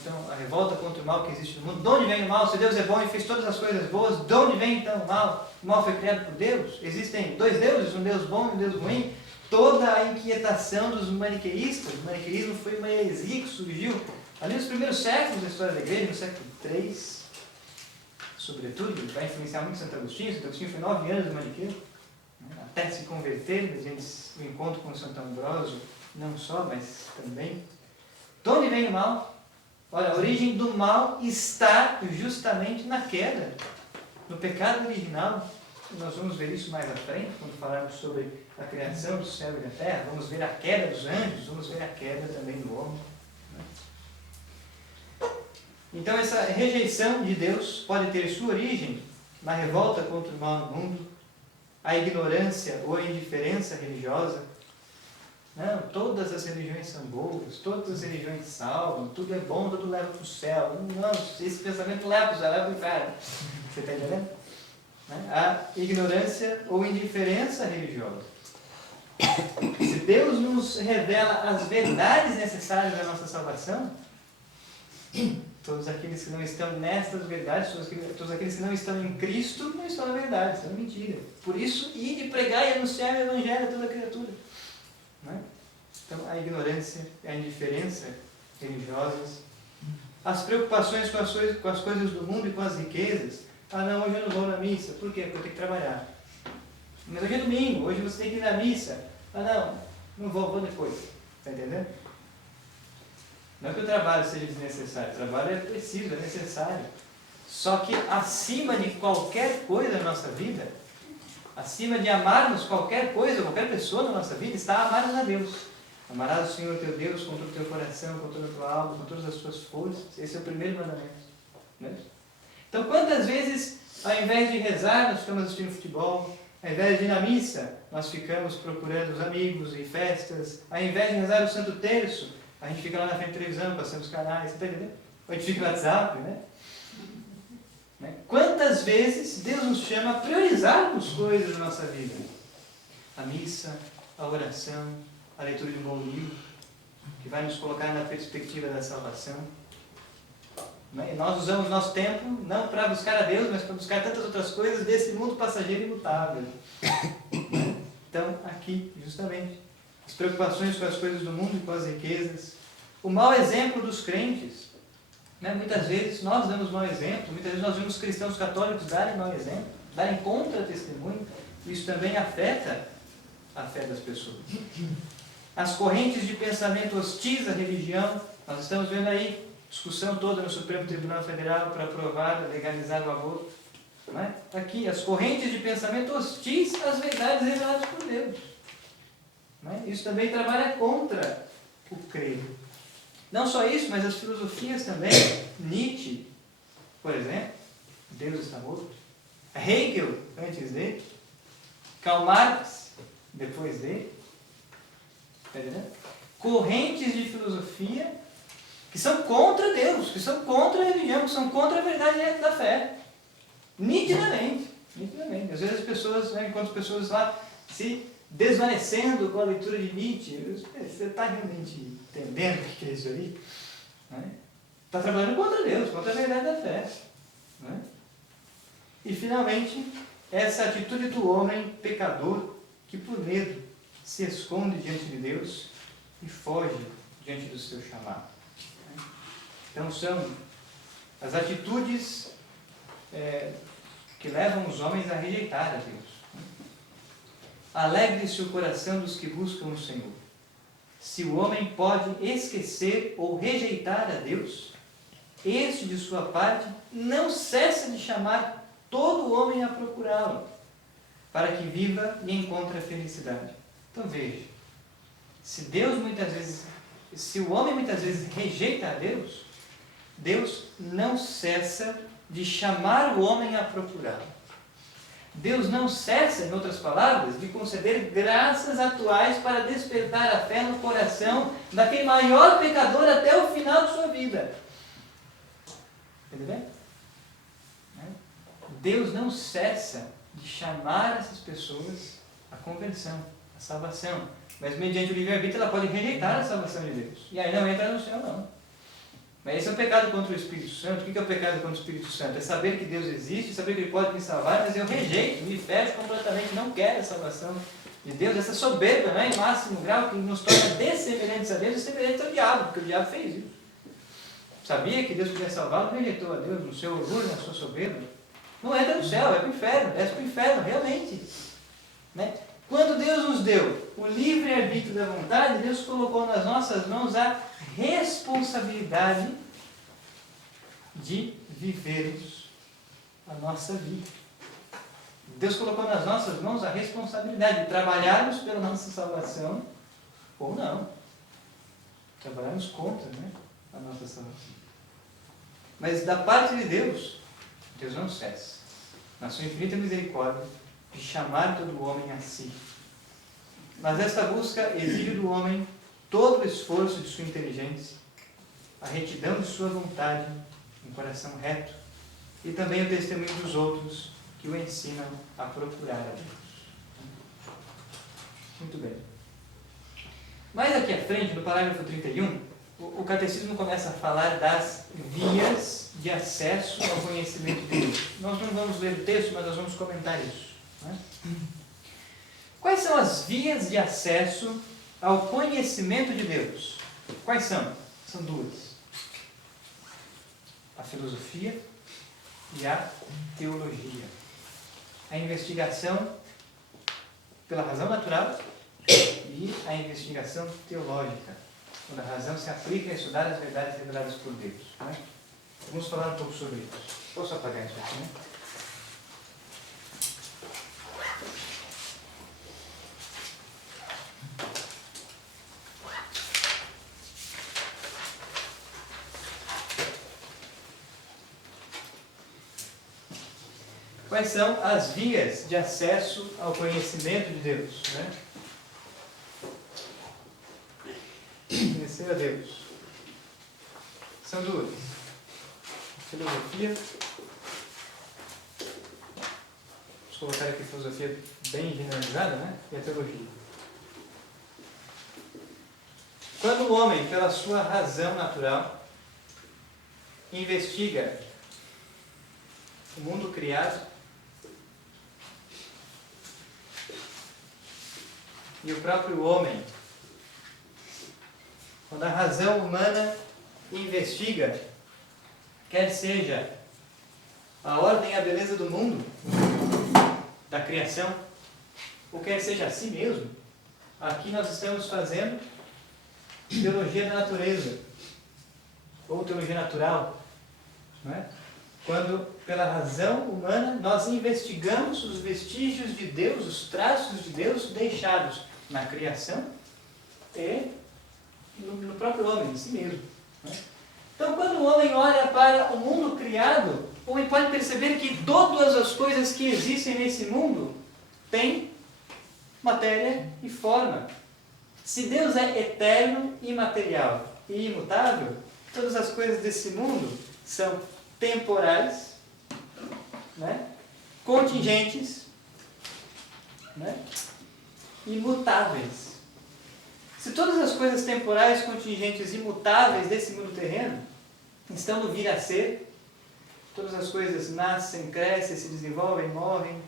Então, a revolta contra o mal que existe no mundo. De onde vem o mal? Se Deus é bom e fez todas as coisas boas, de onde vem então o mal? O mal foi criado por Deus? Existem dois deuses, um Deus bom e um Deus ruim? Toda a inquietação dos maniqueístas. O maniqueísmo foi uma heresia que surgiu ali nos primeiros séculos da história da igreja, no século III, sobretudo, vai influenciar muito Santo Agostinho. Santo Agostinho foi 9 anos do maniqueu, até se converter, mediante o encontro com Santo Ambrósio, não só, mas também. De onde vem o mal? Olha, a origem do mal está justamente na queda, no pecado original. Nós vamos ver isso mais à frente, quando falarmos sobre a criação do céu e da terra. Vamos ver a queda dos anjos, vamos ver a queda também do homem. Então, essa rejeição de Deus pode ter sua origem na revolta contra o mal no mundo, a ignorância ou a indiferença religiosa. Não, todas as religiões são boas, todas as religiões salvam, tudo é bom, tudo leva para o céu. Não, esse pensamento leva para o céu, leva para o inferno. Você está entendendo? A ignorância ou indiferença religiosa. Se Deus nos revela as verdades necessárias à nossa salvação, todos aqueles que não estão nestas verdades, todos aqueles que não estão em Cristo, não estão na verdade, estão na mentira. Por isso, ide pregar e anunciar o Evangelho a toda criatura. Não é? Então, a ignorância e a indiferença religiosas, as preocupações com as coisas do mundo e com as riquezas. Ah, não, hoje eu não vou na missa. Por quê? Porque eu tenho que trabalhar. Mas hoje é domingo, hoje você tem que ir na missa. Ah, não vou depois. Está entendendo? Não é que o trabalho seja desnecessário, o trabalho é preciso, é necessário. Só que acima de qualquer coisa na nossa vida, acima de amarmos qualquer coisa, qualquer pessoa na nossa vida, está amarmos a Deus. Amarás o Senhor teu Deus com todo o teu coração, com toda a tua alma, com todas as tuas forças. Esse é o primeiro mandamento. Né? Então, quantas vezes, ao invés de rezar, nós ficamos assistindo futebol, ao invés de ir na missa, nós ficamos procurando os amigos e festas, ao invés de rezar o Santo Terço, a gente fica lá na frente da televisão, passando os canais, você está entendendo? Ou a gente fica no WhatsApp, né? Quantas vezes Deus nos chama a priorizarmos coisas da nossa vida? A missa, a oração, a leitura de um bom livro, que vai nos colocar na perspectiva da salvação. E nós usamos nosso tempo não para buscar a Deus, mas para buscar tantas outras coisas desse mundo passageiro e imutável. Então, aqui, justamente, as preocupações com as coisas do mundo e com as riquezas, o mau exemplo dos crentes. Muitas vezes nós damos mau exemplo, muitas vezes nós vemos cristãos católicos darem mau exemplo, darem contra-testemunho. Isso também afeta a fé das pessoas. As correntes de pensamento hostis à religião, nós estamos vendo aí discussão toda no Supremo Tribunal Federal para aprovar, legalizar o aborto. Não é? Aqui, as correntes de pensamento hostis às verdades reveladas por Deus. Não é? Isso também trabalha contra o credo. Não só isso, mas as filosofias também. Nietzsche, por exemplo, Deus está morto. Hegel, antes dele. Karl Marx, depois dele. Está entendendo? Correntes de filosofia que são contra Deus, que são contra a religião, que são contra a verdade da fé. Nitidamente. Às vezes as pessoas, enquanto as pessoas lá se desvanecendo com a leitura de Nietzsche, você está realmente entendendo o que é isso aí? Está trabalhando contra Deus, contra a verdade da fé. E finalmente, essa atitude do homem pecador que por medo se esconde diante de Deus e foge diante do seu chamado. Então são as atitudes que levam os homens a rejeitar a Deus. Alegre-se o coração dos que buscam o Senhor. Se o homem pode esquecer ou rejeitar a Deus, este de sua parte não cessa de chamar todo o homem a procurá-lo, para que viva e encontre a felicidade. Então veja, se o homem muitas vezes rejeita a Deus, Deus não cessa de chamar o homem a procurá-lo. Deus não cessa, em outras palavras, de conceder graças atuais para despertar a fé no coração daquele maior pecador até o final de sua vida. Entendeu? Deus não cessa de chamar essas pessoas a conversão, a salvação. Mas mediante o livre-arbítrio ela pode rejeitar a salvação de Deus. E aí não entra no céu, não. Mas esse é o pecado contra o Espírito Santo. O que é o pecado contra o Espírito Santo? É saber que Deus existe, saber que Ele pode me salvar, mas eu rejeito, me fecho completamente, não quero a salvação de Deus. Essa soberba, né, em máximo grau, que nos torna dessemelhantes a Deus e semelhantes ao diabo, porque o diabo fez isso. Sabia que Deus podia salvar, não rejeitou a Deus no seu orgulho, na sua soberba. Não entra no céu, é para o inferno, é para o inferno, realmente. Né? Quando Deus nos deu o livre-arbítrio da vontade, Deus colocou nas nossas mãos a responsabilidade de vivermos a nossa vida. Deus colocou nas nossas mãos a responsabilidade de trabalharmos pela nossa salvação ou não. Trabalharmos contra, né, a nossa salvação. Mas da parte de Deus, Deus não cessa, na sua infinita misericórdia, de chamar todo homem a si. Mas esta busca exige do homem todo o esforço de sua inteligência, a retidão de sua vontade, um coração reto, e também o testemunho dos outros que o ensinam a procurar a Deus. Muito bem. Mais aqui à frente, no parágrafo 31, o catecismo começa a falar das vias de acesso ao conhecimento de Deus. Nós não vamos ler o texto, mas nós vamos comentar isso. Né? Quais são as vias de acesso ao conhecimento de Deus? Quais são? São duas. A filosofia e a teologia. A investigação pela razão natural e a investigação teológica, quando a razão se aplica a estudar as verdades reveladas por Deus. Né? Vamos falar um pouco sobre isso. Posso apagar isso aqui, né? Quais são as vias de acesso ao conhecimento de Deus? Né? Conhecer a Deus. São duas. A filosofia. Vamos colocar aqui a filosofia bem generalizada, né? E a teologia. Quando o homem, pela sua razão natural, investiga o mundo criado, e o próprio homem, quando a razão humana investiga, quer seja a ordem e a beleza do mundo, da criação, ou quer seja a si mesmo, aqui nós estamos fazendo teologia da natureza, ou teologia natural, não é? Quando, pela razão humana, nós investigamos os vestígios de Deus, os traços de Deus deixados na criação e no próprio homem, em si mesmo. Né? Então, quando o homem olha para o mundo criado, o homem pode perceber que todas as coisas que existem nesse mundo têm matéria e forma. Se Deus é eterno, imaterial e imutável, todas as coisas desse mundo são temporais, né? Contingentes, né? Imutáveis. Se todas as coisas temporais, contingentes e imutáveis desse mundo terreno estão no vir a ser, todas as coisas nascem, crescem, se desenvolvem, morrem,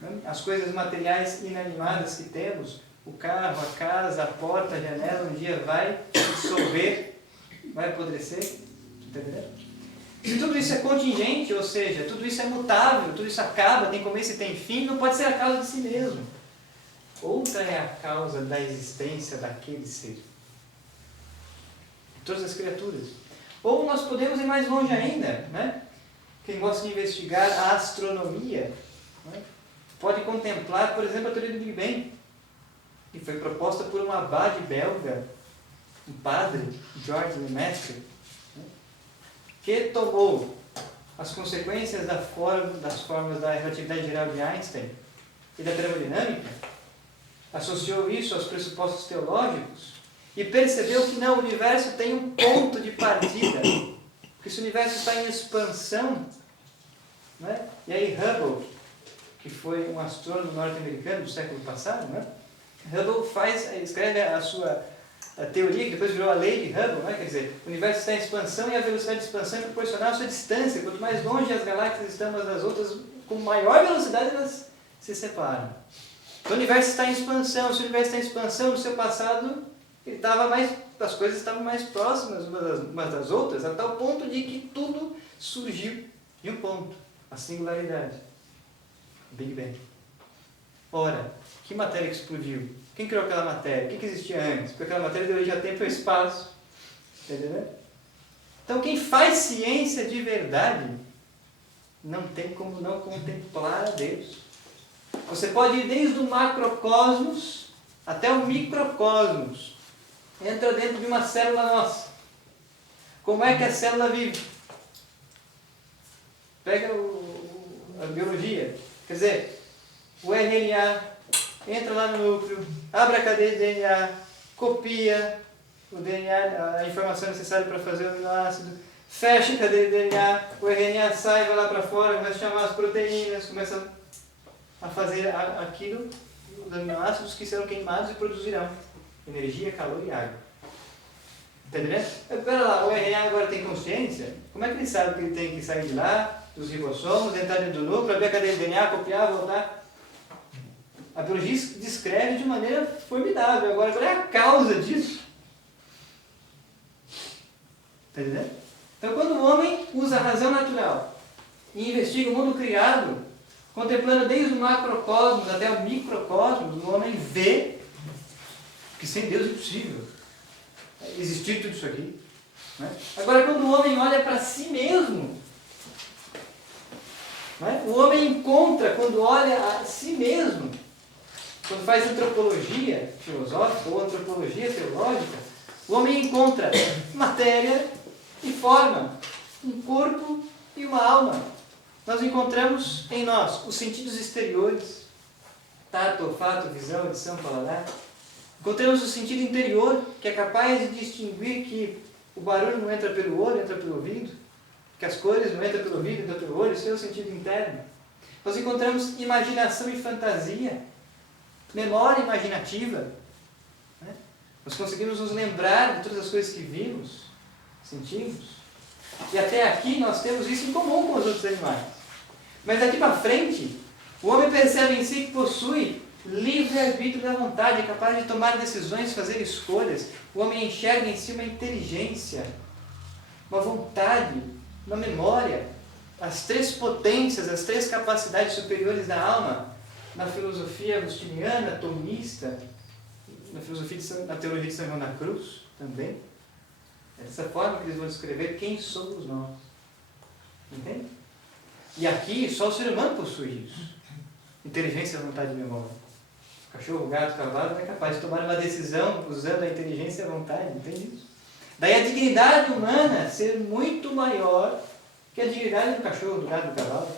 né? As coisas materiais inanimadas que temos, o carro, a casa, a porta, a janela, um dia vai dissolver, vai apodrecer, está entendendo? Se tudo isso é contingente, ou seja, tudo isso é mutável, tudo isso acaba, tem começo e tem fim, não pode ser a causa de si mesmo. Outra é a causa da existência daquele ser. De todas as criaturas. Ou nós podemos ir mais longe ainda, né? Quem gosta de investigar a astronomia, né? Pode contemplar, por exemplo, a teoria do Big Bang, que foi proposta por um abade belga, um padre, George Lemaitre, que tomou as consequências das formas da relatividade geral de Einstein e da termodinâmica, associou isso aos pressupostos teológicos e percebeu que não, o universo tem um ponto de partida, que esse universo está em expansão, né? E aí Hubble que foi um astrônomo norte-americano do século passado, né? Hubble escreve a sua teoria, que depois virou a lei de Hubble, né? Quer dizer, o universo está em expansão e a velocidade de expansão é proporcional à sua distância. Quanto mais longe as galáxias estão umas das outras, com maior velocidade elas se separam. Então o universo está em expansão. Se o universo está em expansão, no seu passado as coisas estavam mais próximas umas das outras, a tal ponto de que tudo surgiu de um ponto, a singularidade, Big Bang. Ora, que matéria que explodiu? Quem criou aquela matéria? O que existia antes? Porque aquela matéria deu origem a tempo e espaço. Entendeu? Então quem faz ciência de verdade não tem como não contemplar a Deus. Você pode ir desde o macrocosmos até o microcosmos. Entra dentro de uma célula nossa. Como é que a célula vive? Pega a biologia. Quer dizer, o RNA entra lá no núcleo, abre a cadeia de DNA, copia o DNA, a informação necessária para fazer o aminoácido, fecha a cadeia de DNA, o RNA sai, vai lá para fora, começa a chamar as proteínas, começa a fazer aquilo, os aminoácidos que serão queimados e produzirão energia, calor e água. Entendeu? Espera lá, o RNA agora tem consciência? Como é que ele sabe que ele tem que sair de lá, dos ribossomos, entrar dentro do núcleo, abrir a cadeia de DNA, copiar, voltar? A biologia descreve de maneira formidável. Agora, qual é a causa disso? Está entendendo? Então, quando o homem usa a razão natural e investiga o mundo criado, contemplando desde o macrocosmos até o microcosmos, o homem vê que sem Deus é impossível existir tudo isso aqui. Né? Agora, quando o homem olha para si mesmo, né? O homem encontra, quando olha a si mesmo, quando faz antropologia filosófica ou antropologia teológica, o homem encontra matéria e forma, um corpo e uma alma. Nós encontramos em nós os sentidos exteriores, tato, olfato, visão, audição, paladar. Encontramos o sentido interior, que é capaz de distinguir que o barulho não entra pelo olho, entra pelo ouvido, que as cores não entram pelo ouvido, entram pelo olho, esse é o sentido interno. Nós encontramos imaginação e fantasia, memória imaginativa. Né? Nós conseguimos nos lembrar de todas as coisas que vimos, sentimos. E até aqui nós temos isso em comum com os outros animais. Mas daqui para frente, o homem percebe em si que possui livre-arbítrio da vontade, é capaz de tomar decisões, fazer escolhas. O homem enxerga em si uma inteligência, uma vontade, uma memória, as três potências, as três capacidades superiores da alma, na filosofia agostiniana, tomista, na teologia de São João da Cruz também. É dessa forma que eles vão descrever quem somos nós. Entende? E aqui só o ser humano possui isso. Inteligência, vontade e memória. Cachorro, gato, cavalo não é capaz de tomar uma decisão usando a inteligência e a vontade, entende isso? Daí a dignidade humana ser muito maior que a dignidade do cachorro, do gato, do cavalo.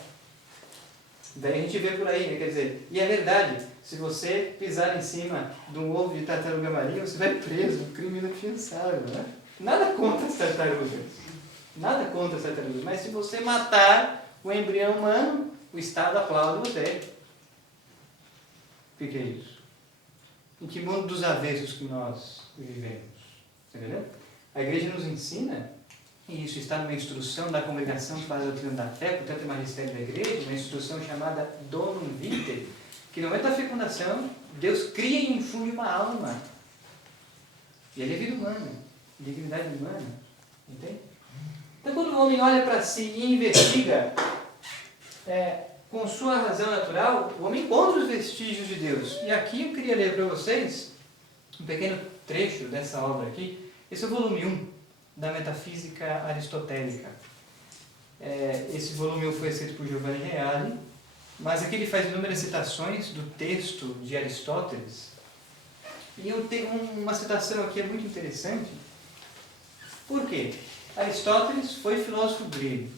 Daí a gente vê por aí, né? Quer dizer, e é verdade, se você pisar em cima de um ovo de tartaruga marinha, você vai preso, um crime inafiançável, né? Nada contra as tartarugas, mas se você matar o embrião humano, o Estado aplaude você. O que é isso? Em que mundo dos avessos que nós vivemos? Entendeu? A igreja nos ensina, e isso está numa instrução da Congregação para a Doutrina da Fé, portanto é magistério da igreja, uma instrução chamada Donum Vitae, que no momento da fecundação, Deus cria e infunde uma alma. E ele é vida humana, dignidade humana. Entende? Então quando o homem olha para si e investiga com sua razão natural, o homem encontra os vestígios de Deus. E aqui eu queria ler para vocês um pequeno trecho dessa obra aqui. Esse é o volume 1 da Metafísica Aristotélica. Esse volume 1 foi escrito por Giovanni Reale, mas aqui ele faz inúmeras citações do texto de Aristóteles. E eu tenho uma citação aqui muito interessante. Por quê? Aristóteles foi filósofo grego.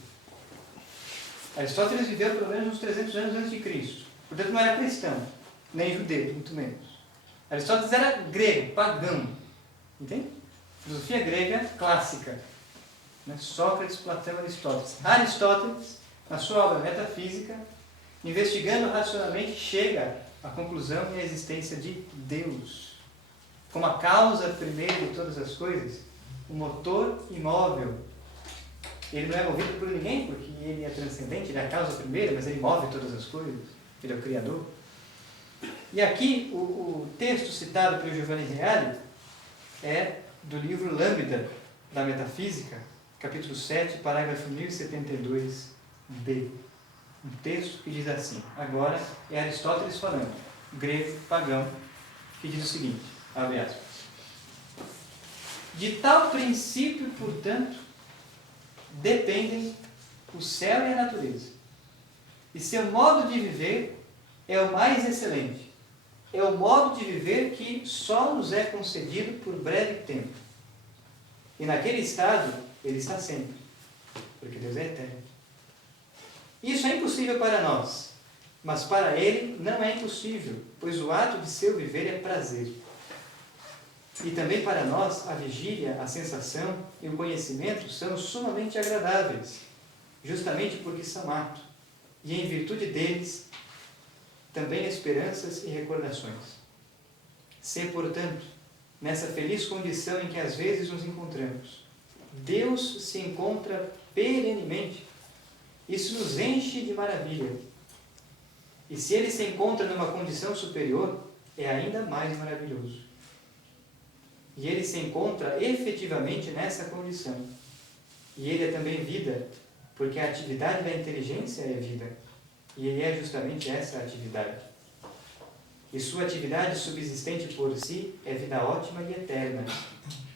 Aristóteles viveu pelo menos uns 300 anos antes de Cristo. Portanto, não era cristão, nem judeu, muito menos. Aristóteles era grego, pagão. Entende? Filosofia grega clássica. Né? Sócrates, Platão, Aristóteles. Aristóteles, na sua obra Metafísica, investigando racionalmente, chega à conclusão e à existência de Deus como a causa primeira de todas as coisas, o motor imóvel. Ele não é movido por ninguém, porque ele é transcendente, ele é a causa primeira, mas ele move todas as coisas, ele é o Criador. E aqui o texto citado pelo Giovanni Reale é do livro Lambda da Metafísica, capítulo 7, parágrafo 1072b. Um texto que diz assim, agora é Aristóteles falando, grego, pagão, que diz o seguinte, abre aspas. De tal princípio, portanto, dependem o céu e a natureza. E seu modo de viver é o mais excelente. É o modo de viver que só nos é concedido por breve tempo. E naquele estado, ele está sempre, porque Deus é eterno. Isso é impossível para nós, mas para ele não é impossível, pois o ato de seu viver é prazer. E também para nós, a vigília, a sensação e o conhecimento são sumamente agradáveis, justamente porque são ato, e em virtude deles, também esperanças e recordações. Se, portanto, nessa feliz condição em que às vezes nos encontramos, Deus se encontra perenemente, isso nos enche de maravilha. E se Ele se encontra numa condição superior, é ainda mais maravilhoso. E Ele se encontra efetivamente nessa condição. E Ele é também vida, porque a atividade da inteligência é vida. E Ele é justamente essa atividade. E sua atividade subsistente por si é vida ótima e eterna.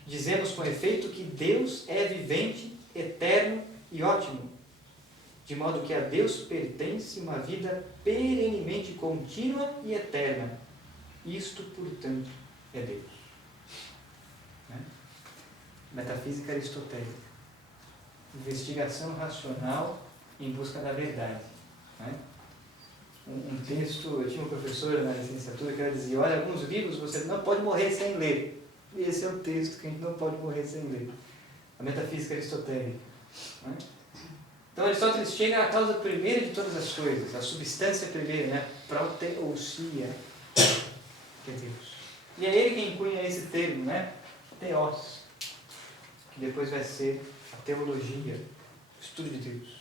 Dizemos com efeito que Deus é vivente, eterno e ótimo, de modo que a Deus pertence uma vida perenemente contínua e eterna. Isto, portanto, é Deus. Metafísica aristotélica. Investigação racional em busca da verdade. Um texto, eu tinha uma professora na licenciatura que ela dizia, olha, alguns livros você não pode morrer sem ler. E esse é o texto que a gente não pode morrer sem ler. A metafísica aristotélica. Então Aristóteles chega à causa primeira de todas as coisas, a substância primeira, proteousia, que é Deus. E é ele quem cunha esse termo, Theos, que depois vai ser a teologia, o estudo de Deus.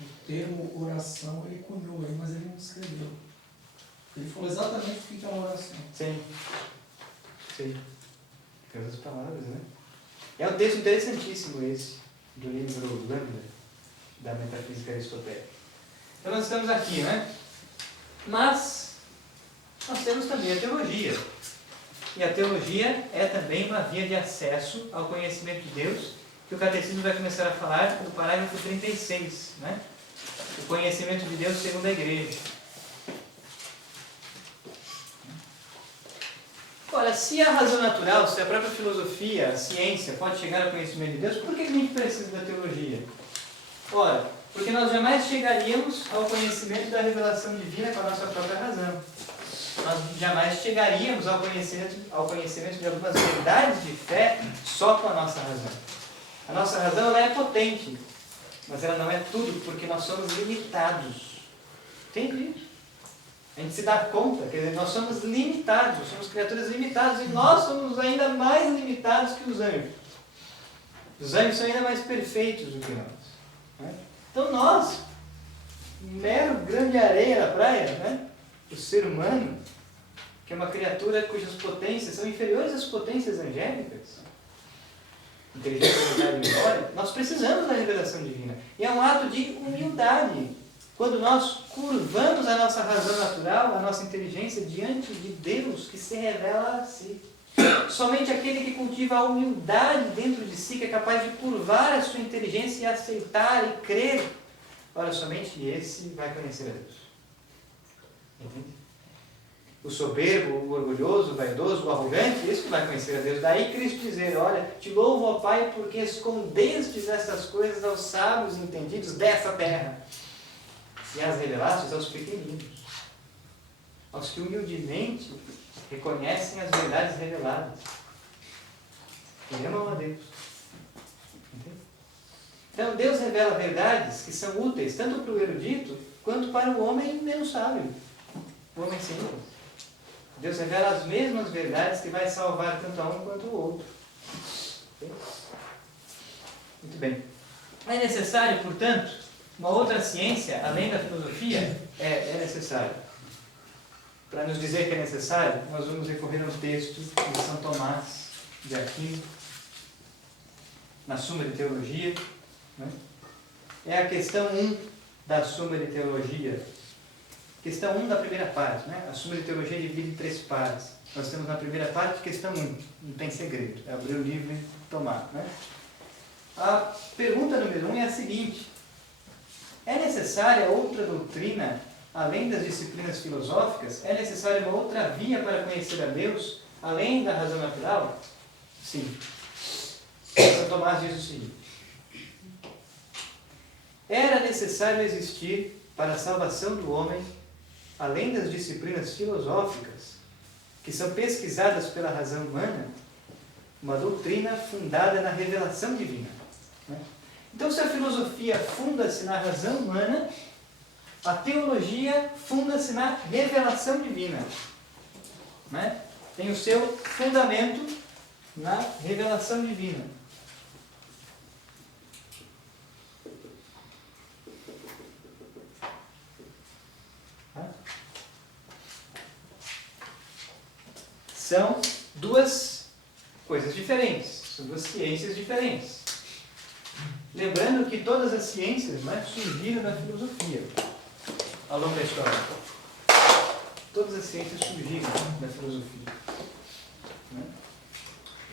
O termo oração ele cunhou aí, mas ele não escreveu. Ele falou exatamente o que é uma oração. Sim. Tem outras palavras, É um texto interessantíssimo esse, do livro Lambda, da Metafísica Aristotélica. Então nós estamos aqui, Mas nós temos também a teologia. E a teologia é também uma via de acesso ao conhecimento de Deus, que o Catecismo vai começar a falar no parágrafo 36, O conhecimento de Deus segundo a Igreja. Ora, se a razão natural, se a própria filosofia, a ciência pode chegar ao conhecimento de Deus, por que a gente precisa da teologia? Ora, porque nós jamais chegaríamos ao conhecimento da revelação divina com a nossa própria razão. Nós jamais chegaríamos ao conhecimento de algumas verdades de fé só com a nossa razão. A nossa razão ela é potente, mas ela não é tudo, porque nós somos limitados. Entende isso? A gente se dá conta, quer dizer, nós somos limitados, somos criaturas limitadas, e nós somos ainda mais limitados que os anjos. Os anjos são ainda mais perfeitos do que nós. Então nós, mero grão de areia na praia, o ser humano, que é uma criatura cujas potências são inferiores às potências angélicas, inteligência, vontade e memória, nós precisamos da revelação divina. E é um ato de humildade. Quando nós curvamos a nossa razão natural, a nossa inteligência diante de Deus que se revela a si. Somente aquele que cultiva a humildade dentro de si, que é capaz de curvar a sua inteligência e aceitar e crer, ora, somente esse vai conhecer a Deus. Entende? O soberbo, o orgulhoso, o vaidoso, o arrogante, esse que vai conhecer a Deus. Daí Cristo dizer, olha, te louvo, ó Pai, porque escondestes estas coisas aos sábios entendidos dessa terra e as revelastes aos pequeninos, aos que humildemente reconhecem as verdades reveladas e amam a Deus. Entende? Então Deus revela verdades que são úteis tanto para o erudito quanto para o homem menos sábio, o homem simples. Deus revela as mesmas verdades que vai salvar tanto a um quanto o outro. Muito bem. É necessário, portanto, uma outra ciência, além da filosofia? É necessário. Para nos dizer que é necessário, nós vamos recorrer ao texto de São Tomás de Aquino, na Suma de Teologia. Né? É a questão 1 da Suma de Teologia. Questão 1 da primeira parte. Né? A Suma de Teologia é dividida em 3 partes. Nós temos na primeira parte questão 1. Não tem segredo. É abrir o livro e tomar. Né? A pergunta número 1 é a seguinte. É necessária outra doutrina, além das disciplinas filosóficas? É necessária uma outra via para conhecer a Deus, além da razão natural? Sim. São Tomás diz o seguinte. Era necessário existir, para a salvação do homem, além das disciplinas filosóficas, que são pesquisadas pela razão humana, uma doutrina fundada na revelação divina. Então, se a filosofia funda-se na razão humana, a teologia funda-se na revelação divina. Né? Tem o seu fundamento na revelação divina. São duas coisas diferentes, são duas ciências diferentes. Lembrando que todas as ciências, né, surgiram da filosofia ao longo da história. Todas as ciências surgiram da filosofia. Né?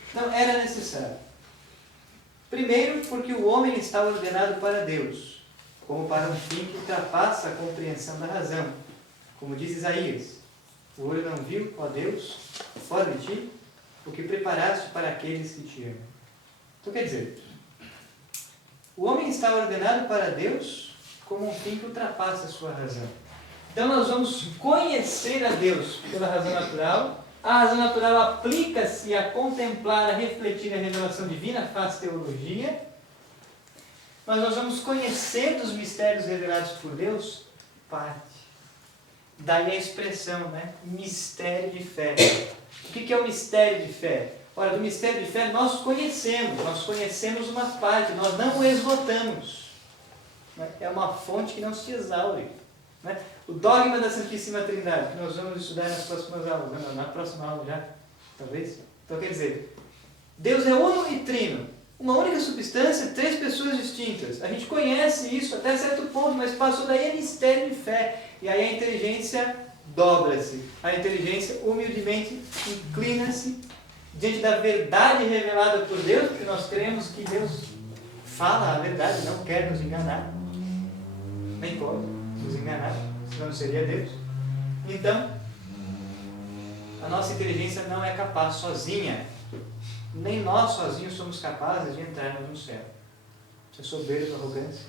Então, era necessário. Primeiro, porque o homem está ordenado para Deus, como para um fim que ultrapassa a compreensão da razão. Como diz Isaías, o olho não viu, ó Deus, fora de ti, o que preparaste para aqueles que te amam. Então, quer dizer, o homem está ordenado para Deus como um fim que ultrapassa a sua razão. Então nós vamos conhecer a Deus pela razão natural. A razão natural aplica-se a contemplar, a refletir a revelação divina, faz teologia. Mas nós vamos conhecer dos mistérios revelados por Deus parte. Daí a expressão, né? Mistério de fé. O que é o mistério de fé? Ora, do mistério de fé nós conhecemos uma parte, nós não o esgotamos. É uma fonte que não se exaure. O dogma da Santíssima Trindade, que nós vamos estudar nas próximas aulas, na próxima aula já, talvez. Então, quer dizer, Deus é uno e trino, uma única substância, 3 pessoas distintas. A gente conhece isso até certo ponto, mas passou daí a mistério de fé. E aí a inteligência dobra-se, a inteligência humildemente inclina-se diante da verdade revelada por Deus, porque nós cremos que Deus fala a verdade, não quer nos enganar, nem pode nos enganar, senão não seria Deus. Então, a nossa inteligência não é capaz sozinha, nem nós sozinhos somos capazes de entrarmos no céu. Isso é soberba, arrogância,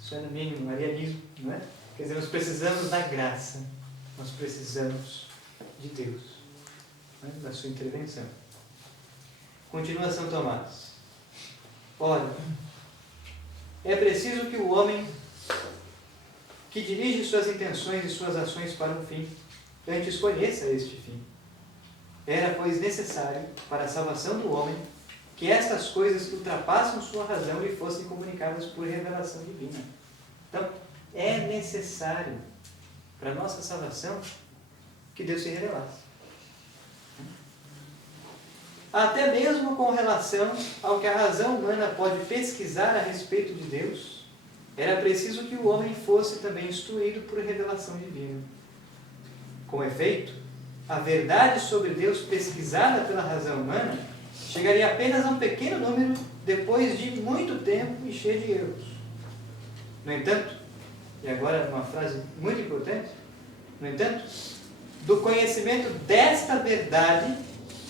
isso é no mínimo arianismo, não é? Quer dizer, nós precisamos da graça, nós precisamos de Deus, né? Da sua intervenção. Continua São Tomás. Ora, é preciso que o homem que dirige suas intenções e suas ações para um fim, antes conheça este fim. Era, pois, necessário, para a salvação do homem, que estas coisas que ultrapassam sua razão lhe fossem comunicadas por revelação divina. Então, é necessário, para a nossa salvação, que Deus se revelasse. Até mesmo com relação ao que a razão humana pode pesquisar a respeito de Deus, era preciso que o homem fosse também instruído por revelação divina. Com efeito, a verdade sobre Deus pesquisada pela razão humana chegaria apenas a um pequeno número depois de muito tempo e cheio de erros. No entanto, e agora uma frase muito importante, no entanto, do conhecimento desta verdade.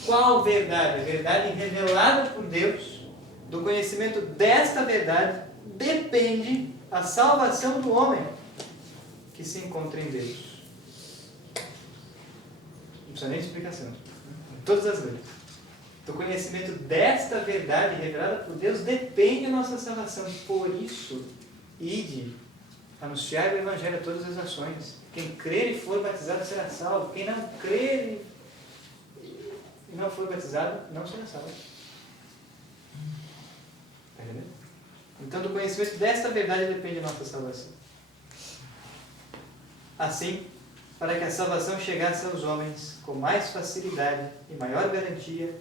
Qual verdade? A verdade revelada por Deus. Do conhecimento desta verdade depende a salvação do homem que se encontra em Deus. Não precisa nem de explicação. Em todas as leis. Do conhecimento desta verdade revelada por Deus depende a nossa salvação. Por isso, ide, anunciar o Evangelho a todas as nações. Quem crer e for batizado será salvo. Quem não crer e não for batizado não será salvo. Está entendendo? Então, do conhecimento desta verdade depende a nossa salvação. Assim, para que a salvação chegasse aos homens com mais facilidade e maior garantia,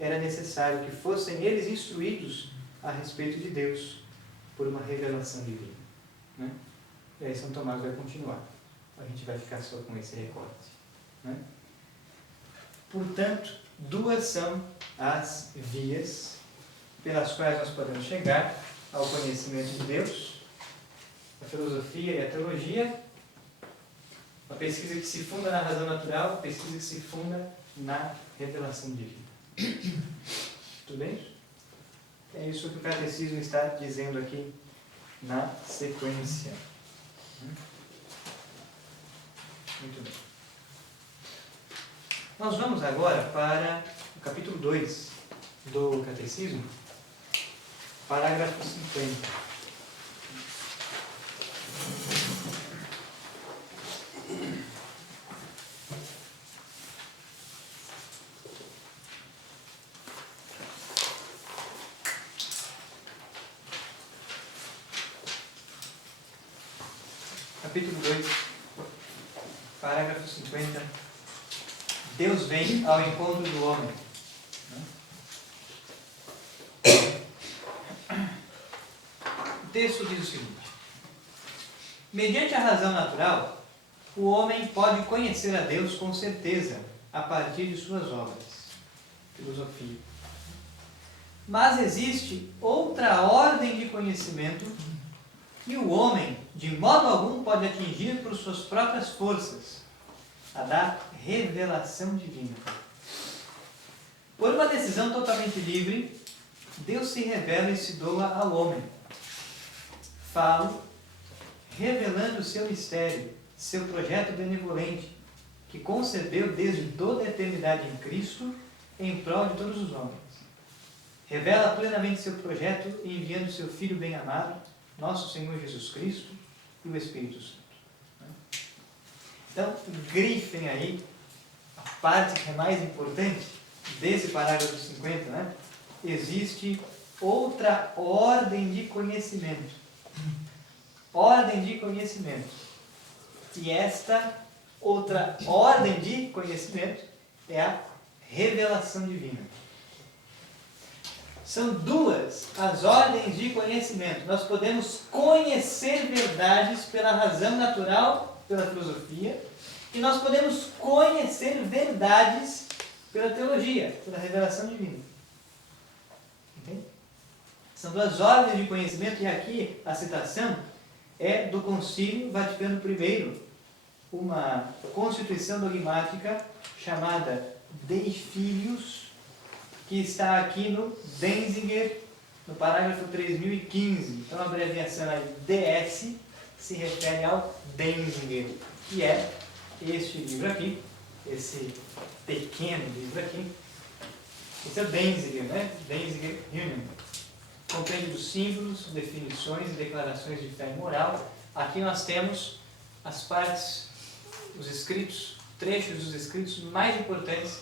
era necessário que fossem eles instruídos a respeito de Deus por uma revelação divina. Né? E aí São Tomás vai continuar. A gente vai ficar só com esse recorte. Né? Portanto, duas são as vias pelas quais nós podemos chegar ao conhecimento de Deus: a filosofia e a teologia. Uma pesquisa que se funda na razão natural, uma pesquisa que se funda na revelação divina. Tudo bem? É isso que o Catecismo está dizendo aqui na sequência. Muito bem. Nós vamos agora para o capítulo 2 do Catecismo, parágrafo 50. Capítulo 2, parágrafo 50. Deus vem ao encontro do homem. O texto diz o seguinte: mediante a razão natural, o homem pode conhecer a Deus com certeza a partir de suas obras. Filosofia. Mas existe outra ordem de conhecimento que o homem, de modo algum, pode atingir por suas próprias forças, a da revelação divina. Por uma decisão totalmente livre, Deus se revela e se doa ao homem. Falo, revelando o seu mistério, seu projeto benevolente, que concebeu desde toda a eternidade em Cristo, em prol de todos os homens. Revela plenamente seu projeto, enviando seu Filho bem-amado, nosso Senhor Jesus Cristo, e o Espírito Santo. Então, grifem aí a parte que é mais importante desse parágrafo 50, né? Existe outra ordem de conhecimento. Ordem de conhecimento. E esta outra ordem de conhecimento é a revelação divina. São duas as ordens de conhecimento. Nós podemos conhecer verdades pela razão natural, pela filosofia, e nós podemos conhecer verdades pela teologia, pela revelação divina. Entende? São duas ordens de conhecimento, e aqui a citação é do Concílio Vaticano I, uma constituição dogmática chamada Dei Filius, que está aqui no Denzinger, no parágrafo 3015. Então a abreviação aí DS se refere ao Denzinger, que é este livro aqui, esse pequeno livro aqui. Esse é o Denzinger, né? Denzinger Union. Compreende os símbolos, definições e declarações de fé e moral. Aqui nós temos as partes, os escritos, trechos dos escritos mais importantes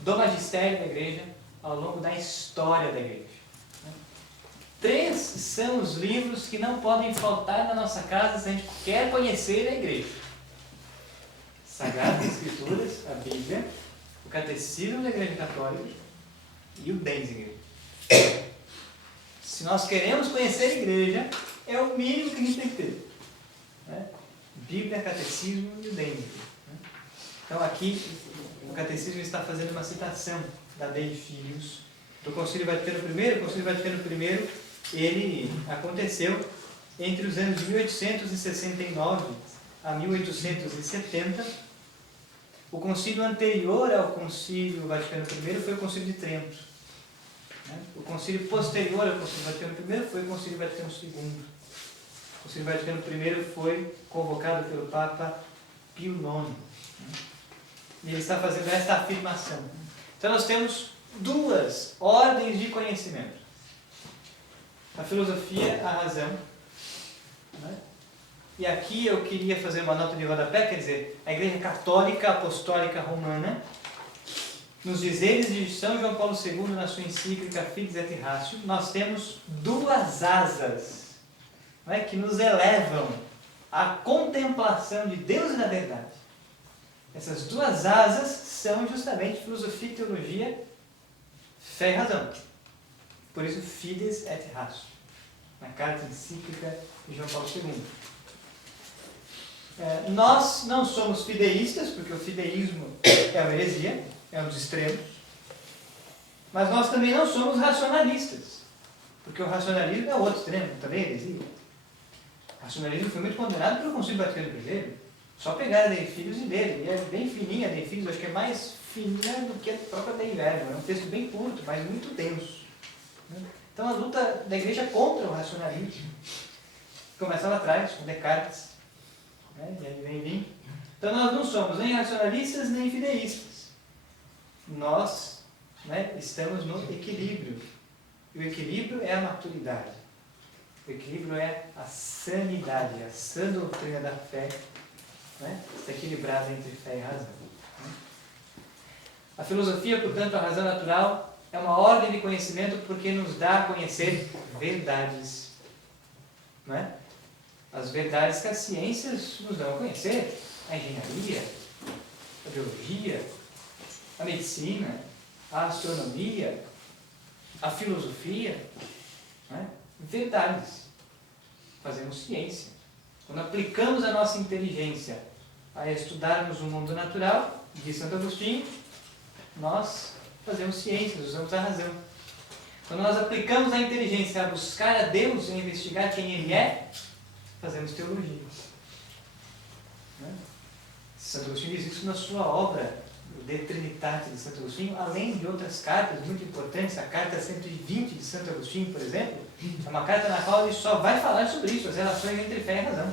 do magistério da igreja ao longo da história da igreja. 3 são os livros que não podem faltar na nossa casa se a gente quer conhecer a igreja: Sagradas Escrituras, a Bíblia, o Catecismo da Igreja Católica e o Denzinger. Se nós queremos conhecer a igreja, é o mínimo que a gente tem que ter, né? Bíblia, Catecismo e o Denzinger. Então aqui o Catecismo está fazendo uma citação da Dei Filius, do Concílio Vaticano I. O Concílio Vaticano I, ele aconteceu entre os anos de 1869 a 1870. O concílio anterior ao Concílio Vaticano I foi o Concílio de Trento. O concílio posterior ao Concílio Vaticano I foi o Concílio Vaticano II. O Concílio Vaticano I foi convocado pelo Papa Pio IX. E ele está fazendo esta afirmação. Então nós temos duas ordens de conhecimento: a filosofia, a razão, né? e aqui eu queria fazer uma nota de rodapé, quer dizer, a Igreja Católica Apostólica Romana, nos dizeres de São João Paulo II, na sua encíclica Fides et Ratio, nós temos duas asas, não é, que nos elevam à contemplação de Deus e da verdade. Essas duas asas são justamente filosofia e teologia, fé e razão. Por isso, Fides et Ratio, na carta encíclica de João Paulo II. Nós não somos fideístas, porque o fideísmo é uma heresia, é um dos extremos, mas nós também não somos racionalistas, porque o racionalismo é o outro extremo, também é heresia. O racionalismo foi muito condenado pelo Concílio Vaticano I. Só pegar a Dei Filhos e dele, e é bem fininha a Dei Filhos, acho que é mais fininha do que a própria Dei Verbum, é um texto bem curto, mas muito denso. Então a luta da igreja contra o racionalismo começa lá atrás, com Descartes, né? E aí vem vir. Então nós não somos nem racionalistas nem fideístas. Nós, né, estamos no equilíbrio. E o equilíbrio é a maturidade. O equilíbrio é a sanidade, a sã doutrina da fé, né, está equilibrada entre fé e razão. A filosofia, portanto, a razão natural, é uma ordem de conhecimento porque nos dá a conhecer verdades. Não é? As verdades que as ciências nos dão a conhecer. A engenharia, a biologia, a medicina, a astronomia, a filosofia. Não é? Verdades. Fazemos ciência. Quando aplicamos a nossa inteligência a estudarmos o mundo natural, diz Santo Agostinho, nós fazemos ciência, usamos a razão. Quando nós aplicamos a inteligência a buscar a Deus e a investigar quem Ele é, fazemos teologia. Santo Agostinho diz isso na sua obra, De Trinitate de Santo Agostinho, além de outras cartas muito importantes. A carta 120 de Santo Agostinho, por exemplo, é uma carta na qual ele só vai falar sobre isso, as relações entre fé e razão.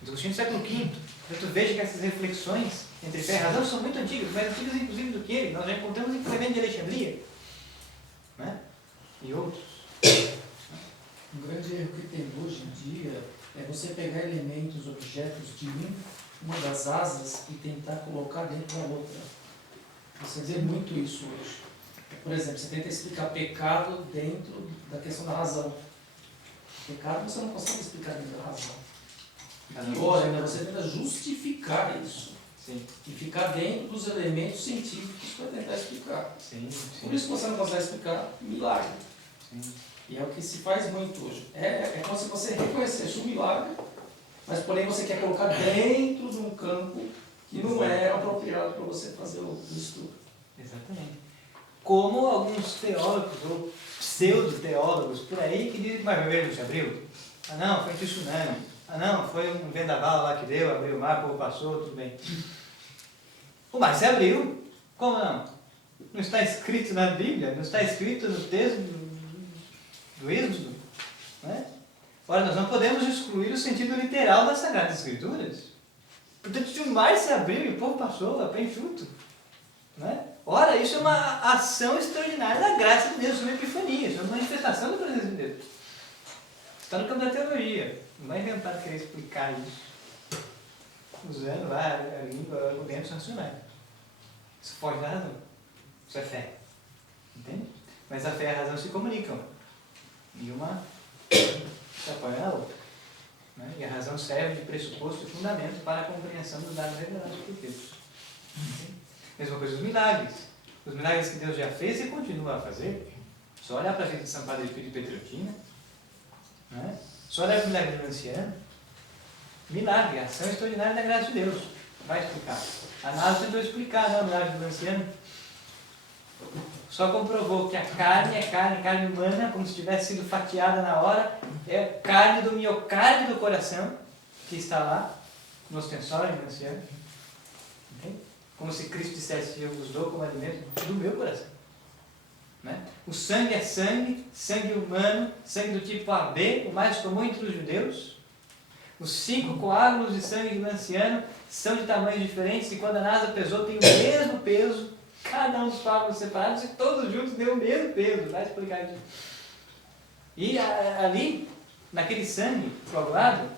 Santo Agostinho do século V. Portanto, veja que essas reflexões entre fé e razão são muito antigas, mais antigas inclusive do que ele. Nós já encontramos em Clemente de Alexandria, né? E outros. Um grande erro que tem hoje em dia é você pegar elementos, objetos de uma das asas e tentar colocar dentro da outra. Você vê muito isso hoje. Por exemplo, você tenta explicar pecado dentro da questão da razão. Pecado você não consegue explicar dentro da razão. Pior ainda, você tenta justificar isso. Sim. E ficar dentro dos elementos científicos para tentar explicar. Sim. Por isso que você não consegue explicar milagre. Sim. E é o que se faz muito hoje. É como se você reconhecesse um milagre, mas porém você quer colocar dentro de um campo que não é apropriado para você fazer o estudo. Exatamente. Como alguns teólogos ou pseudo-teólogos por aí que dizem que o vermelho não se abriu. Ah não, foi um tsunami. Ah não, foi um vendaval lá que deu, abriu o mar, o povo passou, tudo bem. O mar se abriu. Como não? Não está escrito na Bíblia? Não está escrito no texto do Êxodo? Né? Ora, nós não podemos excluir o sentido literal das Sagradas Escrituras. Portanto, se o mar se abriu e o povo passou a pé enxuto, né? Ora, isso é uma ação extraordinária da graça de Deus, uma epifania, isso é uma manifestação da presença de Deus. Está no campo da teologia. Não vai inventar querer explicar isso usando lá a língua, argumentos racionais. Isso foge da razão. Isso é fé. Entende? Mas a fé e a razão se comunicam. E uma se apoia na outra. Né? E a razão serve de pressuposto e fundamento para a compreensão dos dados revelados por Deus. Mesma coisa os milagres. Os milagres que Deus já fez e continua a fazer. Só olhar para a gente de São Padre Espírito de Petreutina. Né? Só olhar para o milagre de Lanciano. Milagre, a ação extraordinária da graça de Deus. Vai explicar. A NASA tentou explicar, não, o milagre de Lanciano. Só comprovou que a carne é carne humana, como se tivesse sido fatiada na hora, é carne do miocárdio do coração, que está lá, no ostensório de Lanciano. Entende? Como se Cristo dissesse, eu vos dou como alimento do meu coração. Né? O sangue é sangue humano, sangue do tipo AB, o mais comum entre os judeus. Os 5 coágulos de sangue de Lanciano são de tamanhos diferentes e quando a NASA pesou tem o mesmo peso, cada um dos coágulos separados e todos juntos deu o mesmo peso. Vai explicar isso. E ali, naquele sangue coagulado,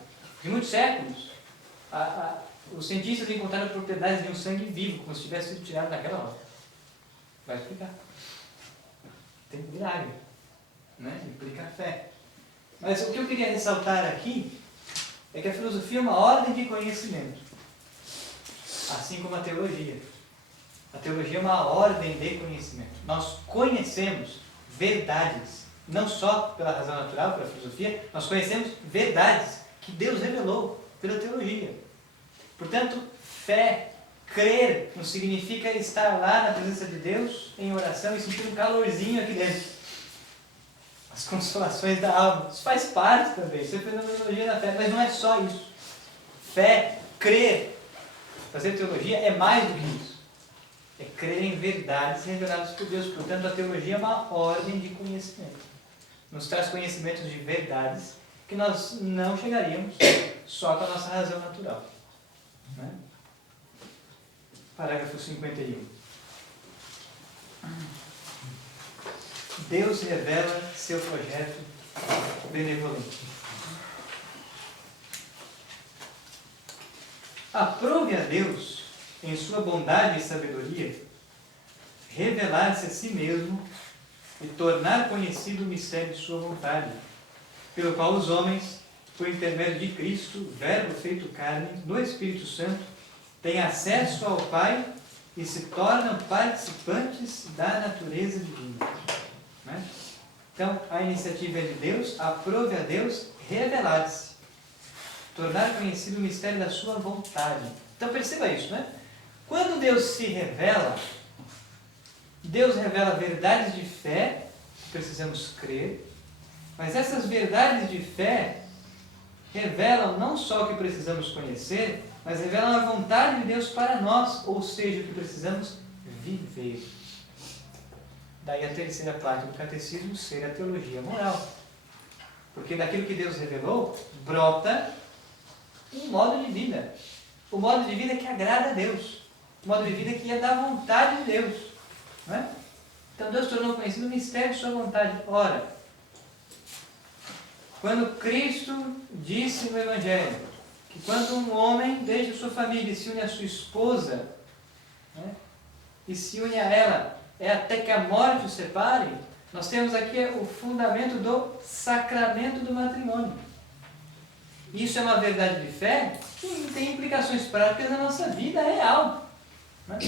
De muitos séculos, os cientistas encontraram propriedades de um sangue vivo, como se tivesse sido tirado naquela hora. Vai explicar. Tem milagre, né? Implica a fé. Mas o que eu queria ressaltar aqui é que a filosofia é uma ordem de conhecimento, assim como a teologia. A teologia é uma ordem de conhecimento. Nós conhecemos verdades, não só pela razão natural, pela filosofia, nós conhecemos verdades que Deus revelou pela teologia. Portanto, fé, crer, não significa estar lá na presença de Deus em oração e sentir um calorzinho aqui dentro. As consolações da alma. Isso faz parte também, isso é fenomenologia da fé, mas não é só isso. Fé, crer, fazer teologia é mais do que isso. É crer em verdades reveladas por Deus. Portanto, a teologia é uma ordem de conhecimento. Nos traz conhecimentos de verdades que nós não chegaríamos só com a nossa razão natural. Né? Parágrafo 51. Deus revela seu projeto benevolente. Aprove a Deus, em sua bondade e sabedoria, revelar-se a si mesmo e tornar conhecido o mistério de sua vontade, pelo qual os homens, por intermédio de Cristo, Verbo feito carne, no Espírito Santo, têm acesso ao Pai e se tornam participantes da natureza divina. Né? Então, a iniciativa é de Deus, aprove a Deus revelar-se, tornar conhecido o mistério da sua vontade. Então, perceba isso, né? Quando Deus se revela, Deus revela verdades de fé, que precisamos crer, mas essas verdades de fé revelam não só o que precisamos conhecer, mas revelam a vontade de Deus para nós, ou seja, o que precisamos viver. Daí a terceira parte do catecismo ser a teologia moral. Porque daquilo que Deus revelou, brota um modo de vida. O modo de vida que agrada a Deus. O modo de vida que é da vontade de Deus. Não é? Então Deus tornou conhecido o mistério de sua vontade. Ora, quando Cristo disse no Evangelho que quando um homem deixa sua família e se une à sua esposa, né, e se une a ela, é até que a morte o separe, nós temos aqui o fundamento do sacramento do matrimônio. Isso é uma verdade de fé que tem implicações práticas na nossa vida real. Né?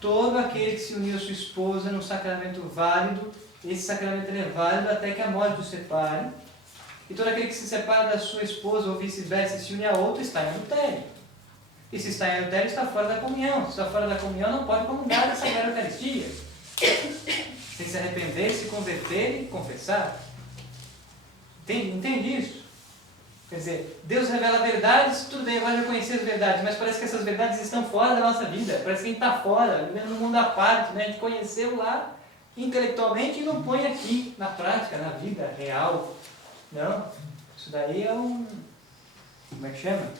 Todo aquele que se uniu à sua esposa no sacramento válido, esse sacramento é válido até que a morte o separe. E todo aquele que se separa da sua esposa ou vice-versa e se une a outro está em adultério. E se está em adultério, está fora da comunhão. Se está fora da comunhão, não pode comungar da Sagrada Eucaristia. Tem que se arrepender, se converter e confessar. Entende isso? Quer dizer, Deus revela verdades, tudo bem, agora já conhecer as verdades, mas parece que essas verdades estão fora da nossa vida. Parece que a gente está fora, vivendo num mundo à parte, né? A gente conheceu lá intelectualmente e não põe aqui na prática, na vida real. Não, isso daí é como é que chama?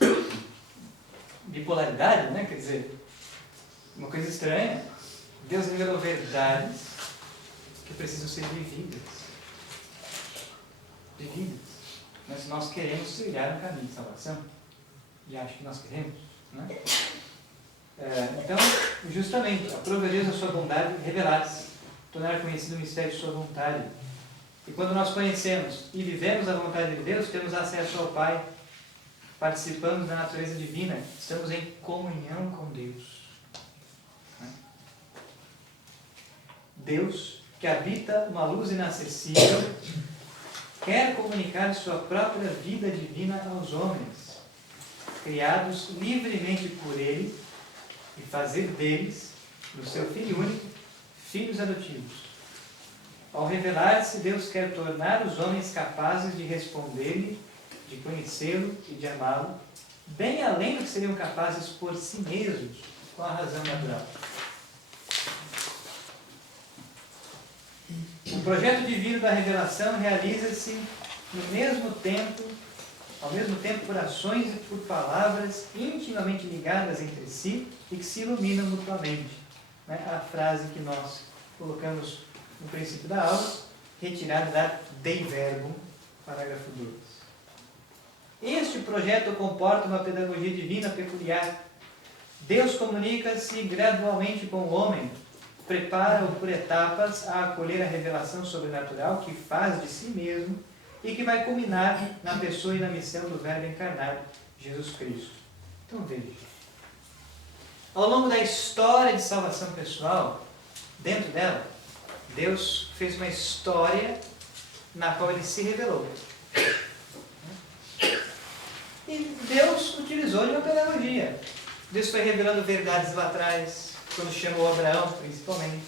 Bipolaridade, né? Quer dizer, uma coisa estranha. Deus revelou verdades que precisam ser vividas. Mas nós queremos trilhar um caminho de salvação. E acho que nós queremos, né? Então, justamente, aprove a Deus a sua bondade revelar-se, tornar conhecido o mistério de sua vontade. E quando nós conhecemos e vivemos a vontade de Deus, temos acesso ao Pai, participamos da natureza divina, estamos em comunhão com Deus. Deus, que habita uma luz inacessível, quer comunicar sua própria vida divina aos homens, criados livremente por Ele, e fazer deles, do seu Filho único, filhos adotivos. Ao revelar-se, Deus quer tornar os homens capazes de responder-lhe, de conhecê-lo e de amá-lo, bem além do que seriam capazes por si mesmos, com a razão natural. O projeto divino da revelação realiza-se ao mesmo tempo por ações e por palavras intimamente ligadas entre si e que se iluminam mutuamente. A frase que nós colocamos no princípio da aula, retirada da Dei Verbum, parágrafo 2. Este projeto comporta uma pedagogia divina peculiar. Deus comunica-se gradualmente com o homem, prepara-o por etapas a acolher a revelação sobrenatural que faz de si mesmo e que vai culminar na pessoa e na missão do Verbo encarnado, Jesus Cristo. Então veja, ao longo da história de salvação pessoal, dentro dela, Deus fez uma história na qual Ele se revelou. E Deus utilizou de uma pedagogia. Deus foi revelando verdades lá atrás, quando chamou Abraão, principalmente,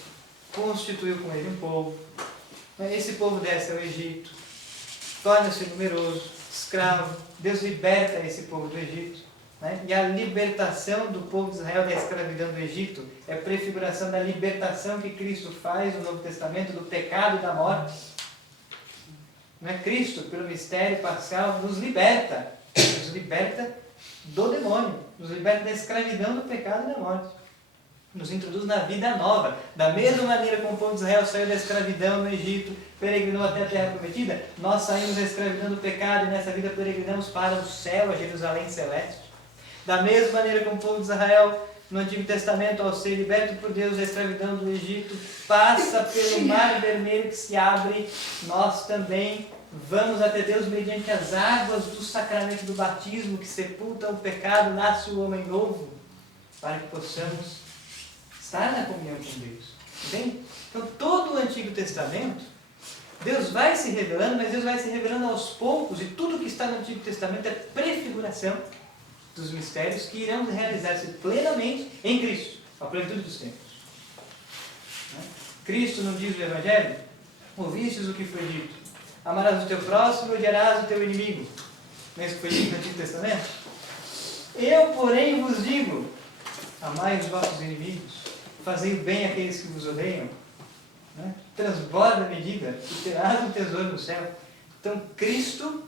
constituiu com ele um povo. Esse povo desce ao Egito, torna-se numeroso, escravo. Deus liberta esse povo do Egito. E a libertação do povo de Israel da escravidão do Egito é prefiguração da libertação que Cristo faz no Novo Testamento do pecado e da morte. Cristo, pelo mistério pascal, nos liberta do demônio, nos liberta da escravidão do pecado e da morte, nos introduz na vida nova. Da mesma maneira como o povo de Israel saiu da escravidão no Egito, peregrinou até a terra prometida, nós saímos da escravidão do pecado e nessa vida peregrinamos para o céu, a Jerusalém celeste. Da mesma maneira como o povo de Israel no Antigo Testamento, ao ser liberto por Deus da escravidão do Egito, passa pelo mar vermelho que se abre, nós também vamos até Deus mediante as águas do sacramento do batismo que sepulta o pecado, nasce o homem novo, para que possamos estar na comunhão com Deus. Entende? Então, todo o Antigo Testamento, Deus vai se revelando, mas Deus vai se revelando aos poucos, e tudo que está no Antigo Testamento é prefiguração dos mistérios que irão realizar-se plenamente em Cristo, a plenitude dos tempos. Cristo não diz no Evangelho: ouvistes o que foi dito, amarás o teu próximo e odiarás o teu inimigo. Não é isso que foi dito no Antigo Testamento? Eu, porém, vos digo: amai os vossos inimigos, fazei o bem àqueles que vos odeiam, transborda a medida e terás um tesouro no céu. Então, Cristo,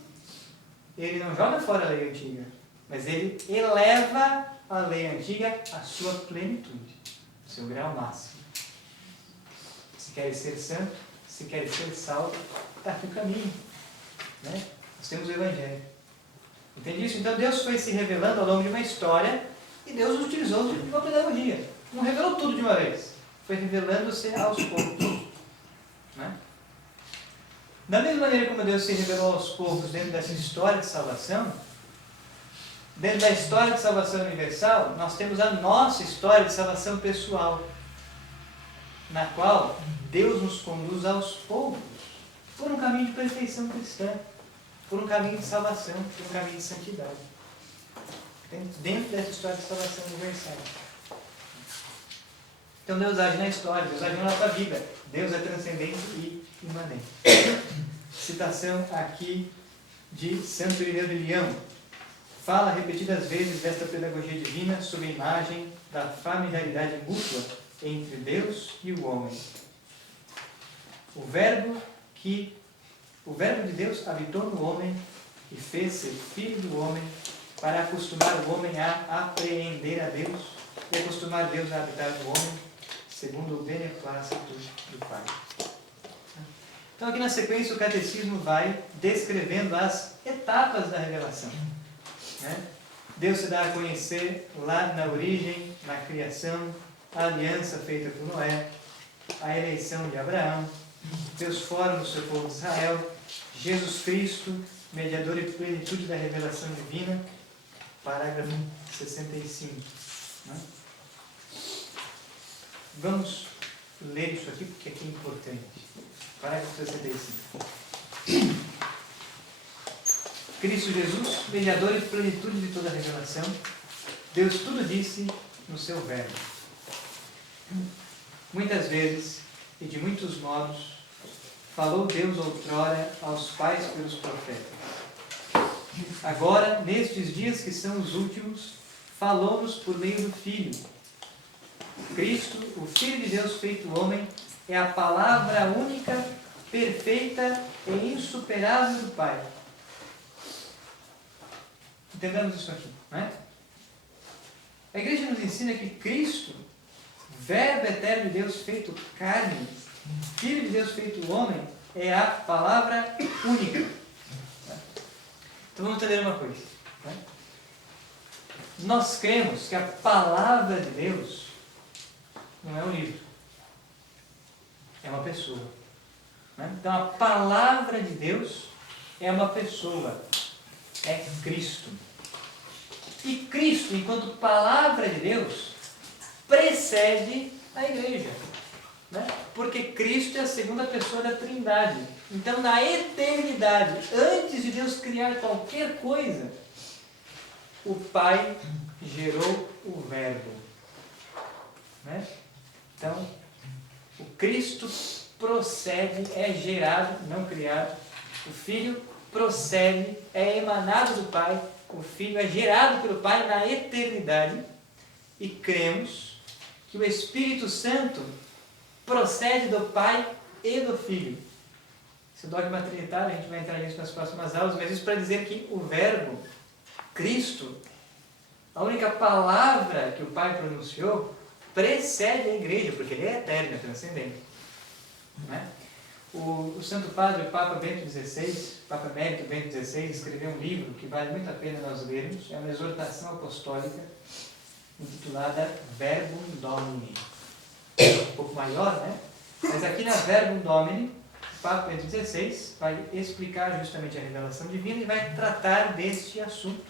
Ele não joga fora a lei antiga, mas Ele eleva a lei antiga à sua plenitude, ao seu grau máximo. Se queres ser santo, se queres ser salvo, está aqui o caminho. Nós temos o Evangelho. Entende isso? Então Deus foi se revelando ao longo de uma história e Deus utilizou de uma pedagogia. Não revelou tudo de uma vez. Foi revelando-se aos poucos. Da mesma maneira como Deus se revelou aos poucos dentro dessa história de salvação, dentro da história de salvação universal, nós temos a nossa história de salvação pessoal, na qual Deus nos conduz aos poucos, por um caminho de perfeição cristã, por um caminho de salvação, por um caminho de santidade. Dentro dessa história de salvação universal. Então Deus age na história, Deus age na nossa vida. Deus é transcendente e imanente. Citação aqui de Santo Irineu de Leão. Fala repetidas vezes desta pedagogia divina sob a imagem da familiaridade mútua entre Deus e o homem. O verbo de Deus habitou no homem e fez-se filho do homem para acostumar o homem a apreender a Deus e acostumar Deus a habitar no homem segundo o beneplácito do Pai. Então aqui na sequência o catecismo vai descrevendo as etapas da revelação. Deus se dá a conhecer lá na origem, na criação, a aliança feita por Noé, a eleição de Abraão, Deus forma o seu povo de Israel, Jesus Cristo, mediador e plenitude da revelação divina, parágrafo 65. Vamos ler isso aqui porque aqui é importante. Parágrafo 65. Cristo Jesus, mediador e plenitude de toda a revelação, Deus tudo disse no seu verbo. Muitas vezes e de muitos modos falou Deus outrora aos pais pelos profetas. Agora, nestes dias que são os últimos, falou-nos por meio do Filho. Cristo, o Filho de Deus feito homem, é a palavra única, perfeita e insuperável do Pai. Entendemos isso aqui, não é? A igreja nos ensina que Cristo, Verbo eterno de Deus feito carne, Filho de Deus feito homem, é a palavra única. Então vamos entender uma coisa. Né? Nós cremos que a palavra de Deus não é um livro, é uma pessoa. Né? Então a palavra de Deus é uma pessoa, é Cristo. E Cristo, enquanto palavra de Deus, precede a igreja. Né? Porque Cristo é a segunda pessoa da Trindade. Então, na eternidade, antes de Deus criar qualquer coisa, o Pai gerou o Verbo. Né? Então, o Cristo procede, é gerado, não criado. O Filho procede, é emanado do Pai. O Filho é gerado pelo Pai na eternidade. E cremos que o Espírito Santo procede do Pai e do Filho. Esse dogma trinitário, a gente vai entrar nisso nas próximas aulas, mas isso para dizer que o Verbo, Cristo, a única palavra que o Pai pronunciou, precede a igreja, porque ele é eterno, é transcendente. Né? O Santo Padre, o Papa Bento XVI, Papa Emérito Bento XVI, escreveu um livro que vale muito a pena nós lermos, é uma exortação apostólica, intitulada Verbum Domini. Um pouco maior, né? Mas aqui na Verbum Domini, o Papa Bento XVI vai explicar justamente a revelação divina e vai tratar deste assunto.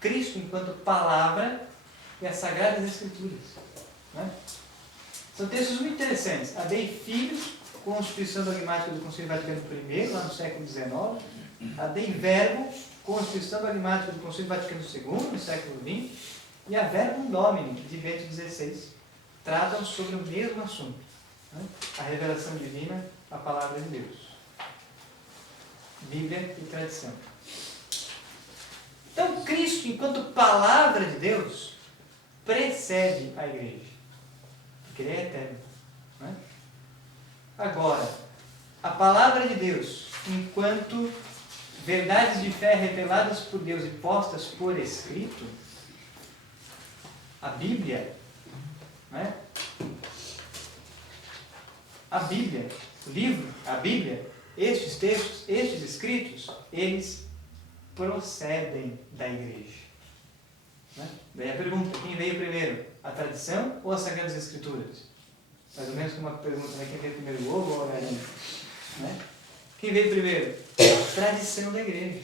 Cristo enquanto palavra e as Sagradas Escrituras. Né? São textos muito interessantes. A Dei Filhos, Constituição Dogmática do Concílio Vaticano I, lá no século XIX. A Dei Verbo, Constituição Dogmática do Concílio Vaticano II, no século XX. E a Verbum Domini, de Bento XVI, tratam sobre o mesmo assunto. Né? A revelação divina, a palavra de Deus. Bíblia e tradição. Então, Cristo, enquanto palavra de Deus, precede a igreja. Porque ele é eterno. Né? Agora, a palavra de Deus, enquanto verdades de fé reveladas por Deus e postas por escrito, a Bíblia, né? A Bíblia, o livro, a Bíblia, estes textos, estes escritos, eles procedem da igreja. Né? Daí a pergunta, quem veio primeiro? A tradição ou as Sagradas Escrituras? Mais ou menos como uma pergunta, né? Quem veio primeiro, o ovo ou a galinha? Né? Quem veio primeiro? A tradição da igreja.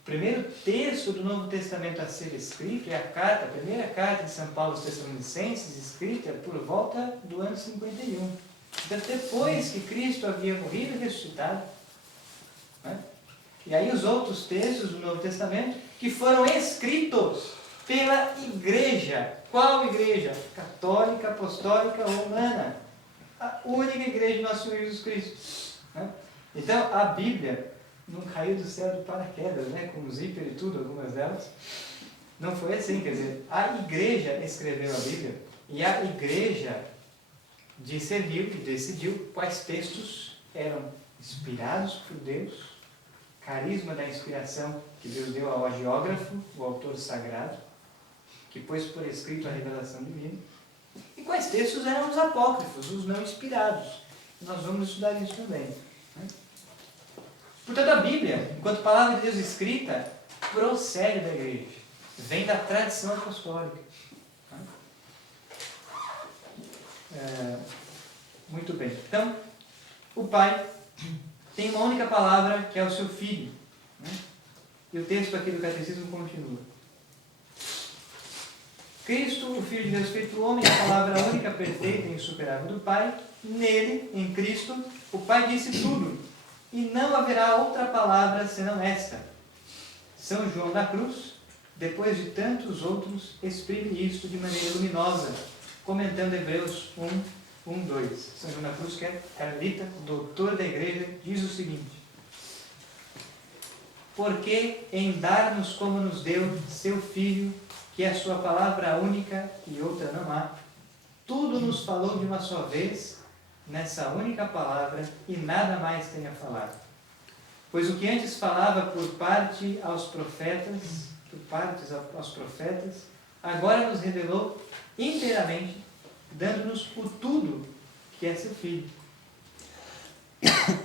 O primeiro texto do Novo Testamento a ser escrito é a primeira carta de São Paulo aos Tessalonicenses, escrita por volta do ano 51. Então, depois que Cristo havia morrido e ressuscitado. Né? E aí os outros textos do Novo Testamento que foram escritos pela igreja. Qual igreja? Católica, apostólica ou romana? A única igreja de nosso Senhor Jesus Cristo. Né? Então, a Bíblia não caiu do céu de paraquedas, né? Com zíper e tudo, algumas delas. Não foi assim, quer dizer, a igreja escreveu a Bíblia e a igreja discerniu e decidiu quais textos eram inspirados por Deus, carisma da inspiração que Deus deu ao agiógrafo, o autor sagrado, que pôs por escrito a revelação divina, e quais textos eram os apócrifos, os não inspirados. Nós vamos estudar isso também. Né? Portanto, a Bíblia, enquanto palavra de Deus escrita, procede da igreja, vem da tradição apostólica. Muito bem. Então, o Pai tem uma única palavra, que é o seu Filho. Né? E o texto aqui do Catecismo continua. Cristo, o Filho de Deus feito homem, a palavra única, perfeita e insuperável do Pai, nele, em Cristo, o Pai disse tudo, e não haverá outra palavra senão esta. São João da Cruz, depois de tantos outros, exprime isto de maneira luminosa, comentando Hebreus 1:2. São João da Cruz, que é carmelita, doutor da igreja, diz o seguinte: porque em dar-nos como nos deu seu Filho, que é a sua palavra única e outra não há, tudo nos falou de uma só vez, nessa única palavra, e nada mais tem a falar. Pois o que antes falava por parte aos profetas, agora nos revelou inteiramente, dando-nos o tudo que é seu Filho.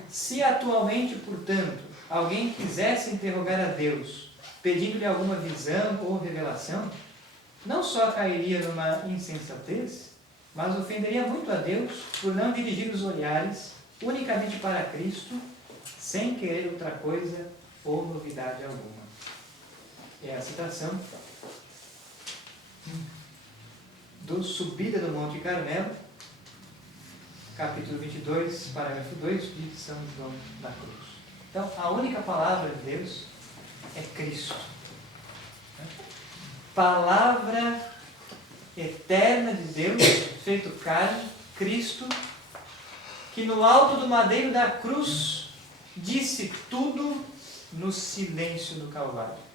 Se atualmente, portanto, alguém quisesse interrogar a Deus, pedindo-lhe alguma visão ou revelação, não só cairia numa insensatez, mas ofenderia muito a Deus por não dirigir os olhares unicamente para Cristo, sem querer outra coisa ou novidade alguma. É a citação do Subida do Monte Carmelo, capítulo 22, parágrafo 2, de São João da Cruz. Então, a única palavra de Deus é Cristo. Palavra eterna de Deus, feito carne, Cristo, que no alto do madeiro da cruz disse tudo no silêncio do Calvário.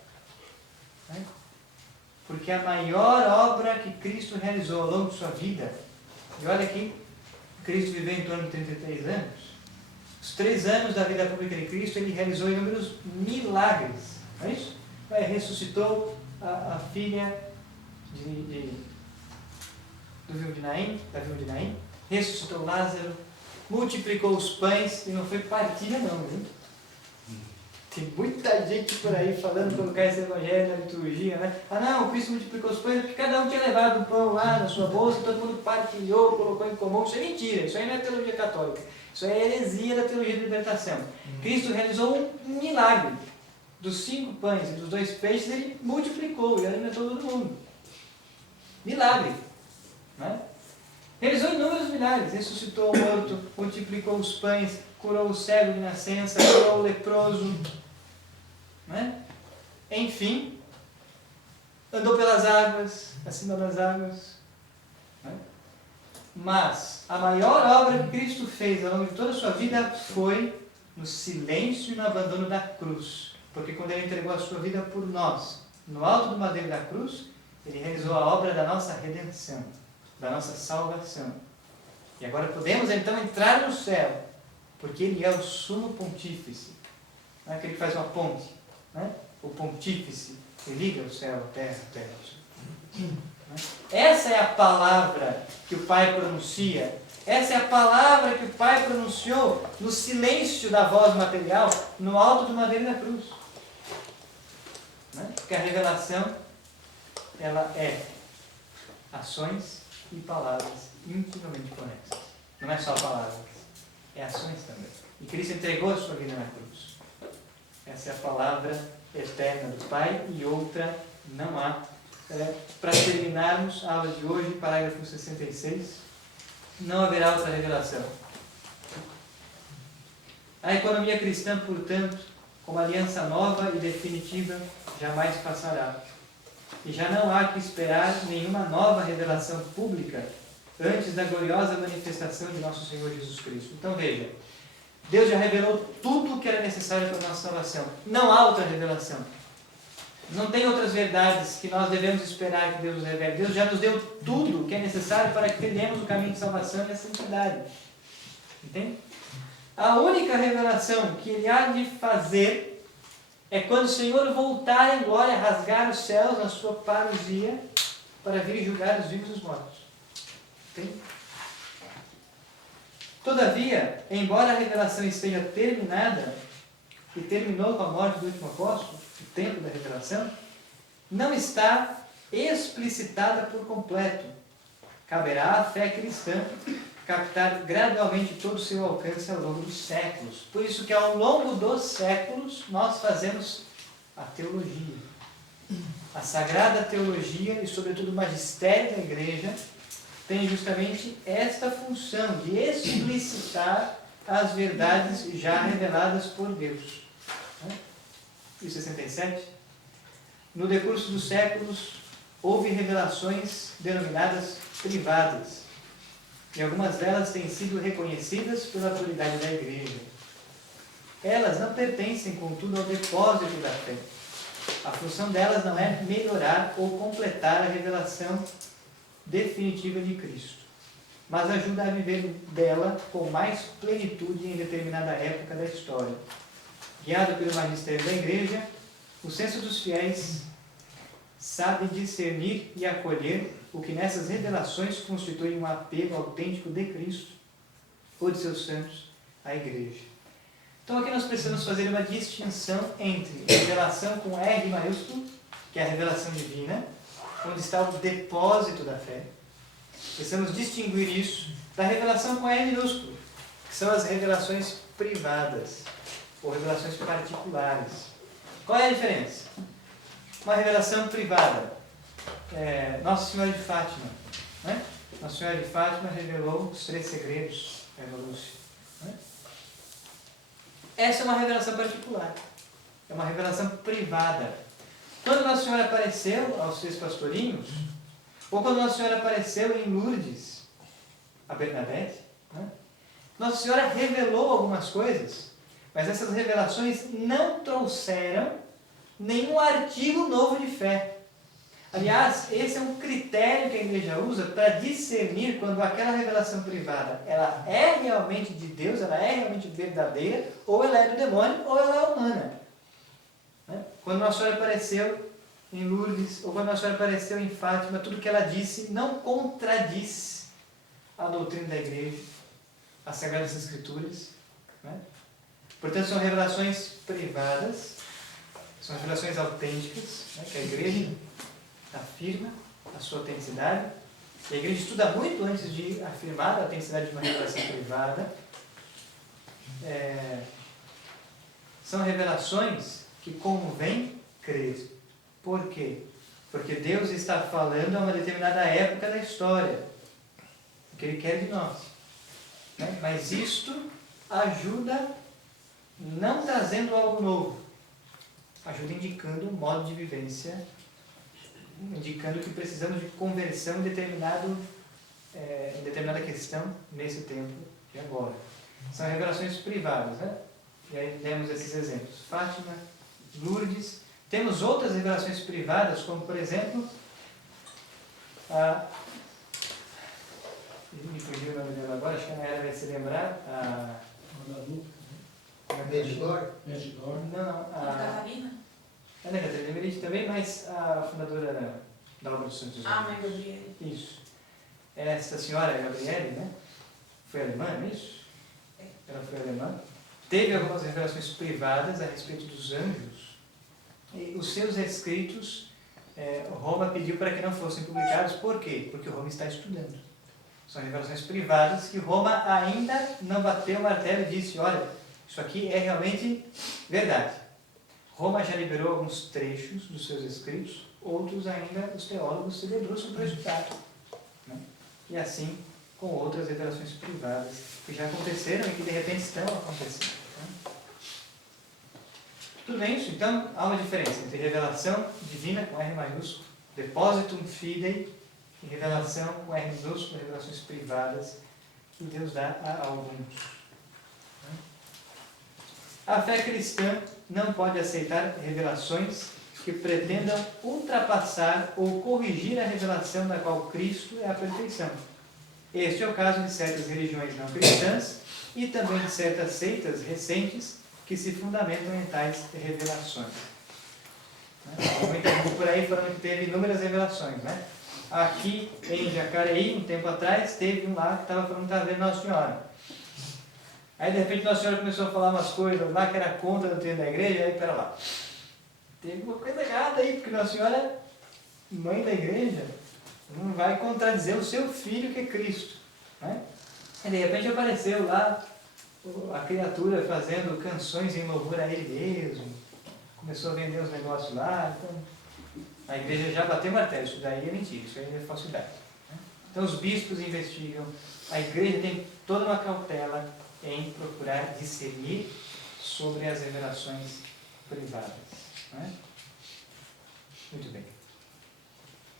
Porque a maior obra que Cristo realizou ao longo de sua vida, e olha aqui, Cristo viveu em torno de 33 anos, os 3 anos da vida pública de Cristo, ele realizou inúmeros milagres, não é isso? Ele ressuscitou a filha da viúva de Naim, ressuscitou Lázaro, multiplicou os pães, e não foi partilha não, viu? Tem muita gente por aí falando colocar esse evangelho na liturgia, né? Ah não, Cristo multiplicou os pães porque cada um tinha levado um pão lá na sua bolsa, todo mundo partilhou, colocou em comum. Isso é mentira, isso aí não é teologia católica. Isso é heresia da teologia de libertação. Cristo realizou um milagre. Dos 5 pães e dos 2 peixes, ele multiplicou e alimentou todo mundo. Milagre. Né? Realizou inúmeros milagres. Ressuscitou o morto, multiplicou os pães, curou o cego de nascença, curou o leproso. Né? Enfim, andou pelas águas, acima das águas. Né? Mas a maior obra que Cristo fez ao longo de toda a sua vida foi no silêncio e no abandono da cruz. Porque quando ele entregou a sua vida por nós, no alto do madeiro da cruz, ele realizou a obra da nossa redenção, da nossa salvação. E agora podemos então entrar no céu, porque ele é o sumo pontífice. Não é aquele que faz uma ponte, né? O pontífice que liga o céu, a terra, o céu. Essa é a palavra que o Pai pronuncia. Essa é a palavra que o Pai pronunciou no silêncio da voz material, no alto do madeiro da cruz. Porque a revelação, ela é ações e palavras intimamente conexas. Não é só palavras, é ações também. E Cristo entregou a sua vida na cruz. Essa é a palavra eterna do Pai e outra não há. Para terminarmos a aula de hoje, parágrafo 66, não haverá outra revelação. A economia cristã, portanto, como aliança nova e definitiva, jamais passará. E já não há que esperar nenhuma nova revelação pública antes da gloriosa manifestação de nosso Senhor Jesus Cristo. Então veja, Deus já revelou tudo o que era necessário para a nossa salvação. Não há outra revelação. Não tem outras verdades que nós devemos esperar que Deus nos revele. Deus já nos deu tudo o que é necessário para que trilhemos o caminho de salvação e a santidade. Entende? A única revelação que Ele há de fazer é quando o Senhor voltar em glória, rasgar os céus na sua parousia, para vir julgar os vivos e os mortos. Entende? Todavia, embora a revelação esteja terminada, e terminou com a morte do último apóstolo, o tempo da revelação, não está explicitada por completo. Caberá à fé cristã captar gradualmente todo o seu alcance ao longo dos séculos. Por isso que ao longo dos séculos nós fazemos a teologia. A sagrada teologia e sobretudo o magistério da igreja tem justamente esta função de explicitar as verdades já reveladas por Deus. E 67? No decurso dos séculos houve revelações denominadas privadas. E algumas delas têm sido reconhecidas pela autoridade da igreja. Elas não pertencem, contudo, ao depósito da fé. A função delas não é melhorar ou completar a revelação definitiva de Cristo, mas ajuda a viver dela com mais plenitude em determinada época da história. Guiado pelo magistério da igreja, o senso dos fiéis sabe discernir e acolher o que nessas revelações constitui um apego autêntico de Cristo ou de seus santos à igreja. Então aqui nós precisamos fazer uma distinção entre revelação com R maiúsculo, que é a revelação divina, onde está o depósito da fé. Precisamos distinguir isso da revelação com R minúsculo, que são as revelações privadas, ou revelações particulares. Qual é a diferença? Uma revelação privada. Nossa Senhora de Fátima. Né? Nossa Senhora de Fátima revelou os 3 segredos da Lúcia. Né? Essa é uma revelação particular. É uma revelação privada. Quando Nossa Senhora apareceu aos 3 pastorinhos, ou quando Nossa Senhora apareceu em Lourdes, a Bernadette, né? Nossa Senhora revelou algumas coisas, mas essas revelações não trouxeram nenhum artigo novo de fé. Aliás, esse é um critério que a igreja usa para discernir quando aquela revelação privada ela é realmente de Deus, ela é realmente verdadeira, ou ela é do demônio, ou ela é humana. Né? Quando Nossa Senhora apareceu em Lourdes, ou quando Nossa Senhora apareceu em Fátima, tudo que ela disse não contradiz a doutrina da igreja, as Sagradas Escrituras. Né? Portanto, são revelações privadas, são revelações autênticas, né, que a igreja afirma a sua autenticidade. E a igreja estuda muito antes de afirmar a autenticidade de uma revelação privada. São revelações que convém crer. Por quê? Porque Deus está falando a uma determinada época da história, o que Ele quer de nós. Né? Mas isto ajuda não trazendo algo novo, ajuda indicando um modo de vivência, indicando que precisamos de conversão em determinada questão nesse tempo de agora. São revelações privadas, né? E aí demos esses exemplos. Fátima, Lourdes. Temos outras revelações privadas, como por exemplo, me fugiu o nome dela agora, acho que a Ana vai se lembrar. Medjugorje? Não, Catarina? Ana Catarina Merite também, mas a fundadora da obra dos Santos. Mãe Gabriele. Isso. Essa senhora, Gabriele, né? Foi alemã, não é isso? Ela foi alemã. Teve algumas revelações privadas a respeito dos anjos. E os seus escritos, Roma pediu para que não fossem publicados. Por quê? Porque Roma está estudando. São revelações privadas que Roma ainda não bateu o martelo e disse, olha, isso aqui é realmente verdade. Roma já liberou alguns trechos dos seus escritos, outros ainda os teólogos se debruçam para estudar. Né? E assim com outras revelações privadas que já aconteceram e que de repente estão acontecendo. Né? Tudo bem isso? Então, há uma diferença entre revelação divina com R maiúsculo, depositum fidei, e revelação com R minúsculo, revelações privadas que Deus dá a alguns. A fé cristã não pode aceitar revelações que pretendam ultrapassar ou corrigir a revelação da qual Cristo é a perfeição. Este é o caso de certas religiões não cristãs e também de certas seitas recentes que se fundamentam em tais revelações. Muita gente por aí falando que teve inúmeras revelações. Né? Aqui em Jacareí, um tempo atrás, teve um lá que estava falando que estava vendo Nossa Senhora. Aí de repente Nossa Senhora começou a falar umas coisas lá que era contra a doutrina da igreja, aí pera lá. Teve uma coisa errada aí, porque Nossa Senhora, mãe da igreja, não vai contradizer o seu filho que é Cristo. Né? E de repente apareceu lá a criatura fazendo canções em louvor a ele mesmo, começou a vender uns negócios lá, então a igreja já bateu martelo, isso daí é mentira, isso aí é falsidade. Né? Então os bispos investigam, a igreja tem toda uma cautela em procurar discernir sobre as revelações privadas. Né? Muito bem.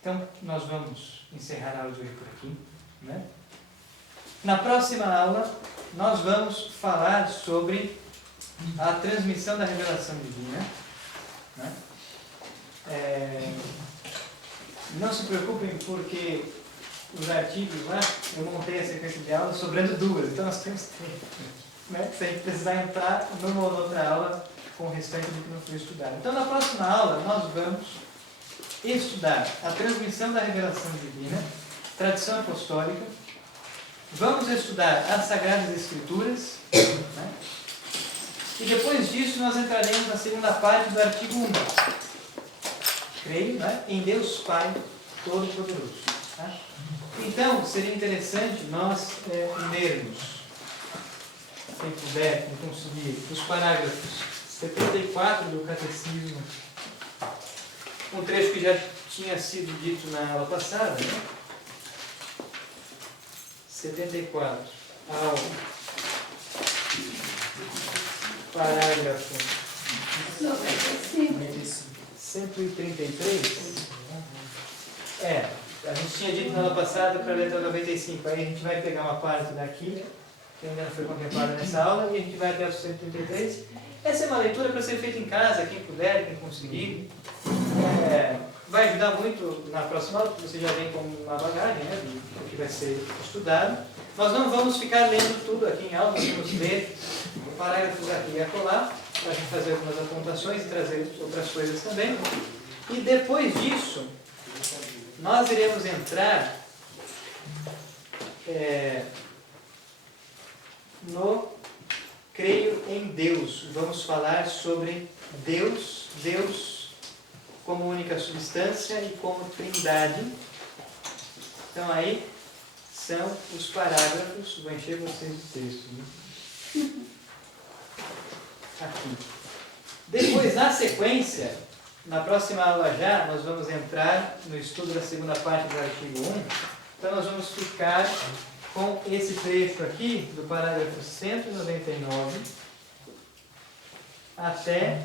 Então, nós vamos encerrar a aula de hoje por aqui. Né? Na próxima aula, nós vamos falar sobre a transmissão da revelação divina. Né? Não se preocupem, porque os artigos lá, eu montei a sequência de aulas sobrando 2, então nós temos tempo. Né? Se a gente precisar entrar numa ou outra aula com o restante do que não foi estudado. Então, na próxima aula, nós vamos estudar a transmissão da revelação divina, tradição apostólica, vamos estudar as Sagradas Escrituras, né? E depois disso nós entraremos na segunda parte do artigo 1. Creio, né, em Deus Pai Todo-Poderoso. Tá? Então, seria interessante nós lermos, quem puder, quem conseguir, os parágrafos 74 do Catecismo, um trecho que já tinha sido dito na aula passada, né? 74 ao parágrafo 133. A gente tinha dito na aula passada para a letra 95. Aí a gente vai pegar uma parte daqui, que ainda não foi contemplada nessa aula, e a gente vai até o 133. Essa é uma leitura para ser feita em casa, quem puder, quem conseguir. Vai ajudar muito na próxima aula, porque você já vem com uma bagagem, né, do que vai ser estudado. Nós não vamos ficar lendo tudo aqui em aula, nós vamos ler parágrafos aqui e acolá, para a gente fazer algumas apontações e trazer outras coisas também. E depois disso, nós iremos entrar no Creio em Deus. Vamos falar sobre Deus como única substância e como trindade. Então aí são os parágrafos, vou encher vocês de texto, né? Aqui. Depois, na sequência, na próxima aula já, nós vamos entrar no estudo da segunda parte do artigo 1. Então nós vamos ficar com esse trecho aqui, do parágrafo 199 até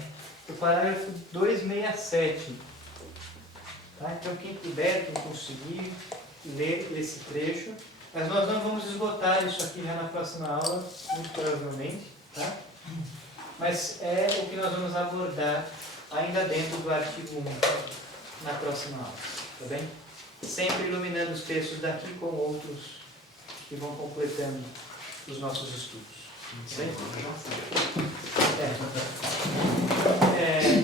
o parágrafo 267. Tá? Então quem puder, quem conseguir ler esse trecho, mas nós não vamos esgotar isso aqui já na próxima aula, muito provavelmente, tá? Mas é o que nós vamos abordar ainda dentro do artigo 1 na próxima aula, tá bem? Sempre iluminando os textos daqui com outros que vão completando os nossos estudos.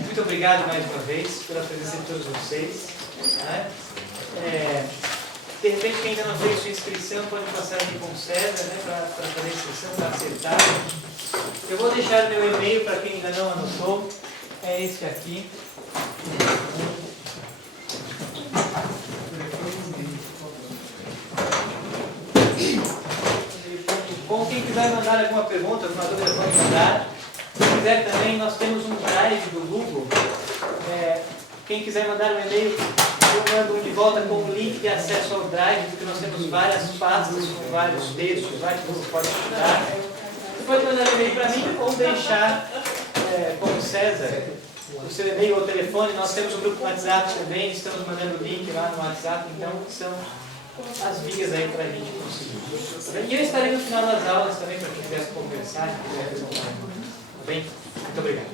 Muito obrigado mais uma vez pela presença de todos vocês. Né? De repente, quem ainda não fez sua inscrição, pode passar aqui com o César, né, para fazer a inscrição, para acertar. Eu vou deixar meu e-mail para quem ainda não anotou. É esse aqui. Bom, quem quiser mandar alguma pergunta, alguma dúvida, pode mandar. Se quiser também, nós temos um drive do Google. Quem quiser mandar um e-mail, eu mando de volta com o link de acesso ao drive, porque nós temos várias pastas com vários textos lá que você pode estudar. Você pode mandar um e-mail para mim ou deixar com o César o seu e-mail ou telefone. Nós temos um grupo no WhatsApp também, estamos mandando o link lá no WhatsApp, então são as vias aí para a gente conseguir. E eu estarei no final das aulas também, para quem quiser conversar, quem quiser perguntar. Tá bem? Muito obrigado.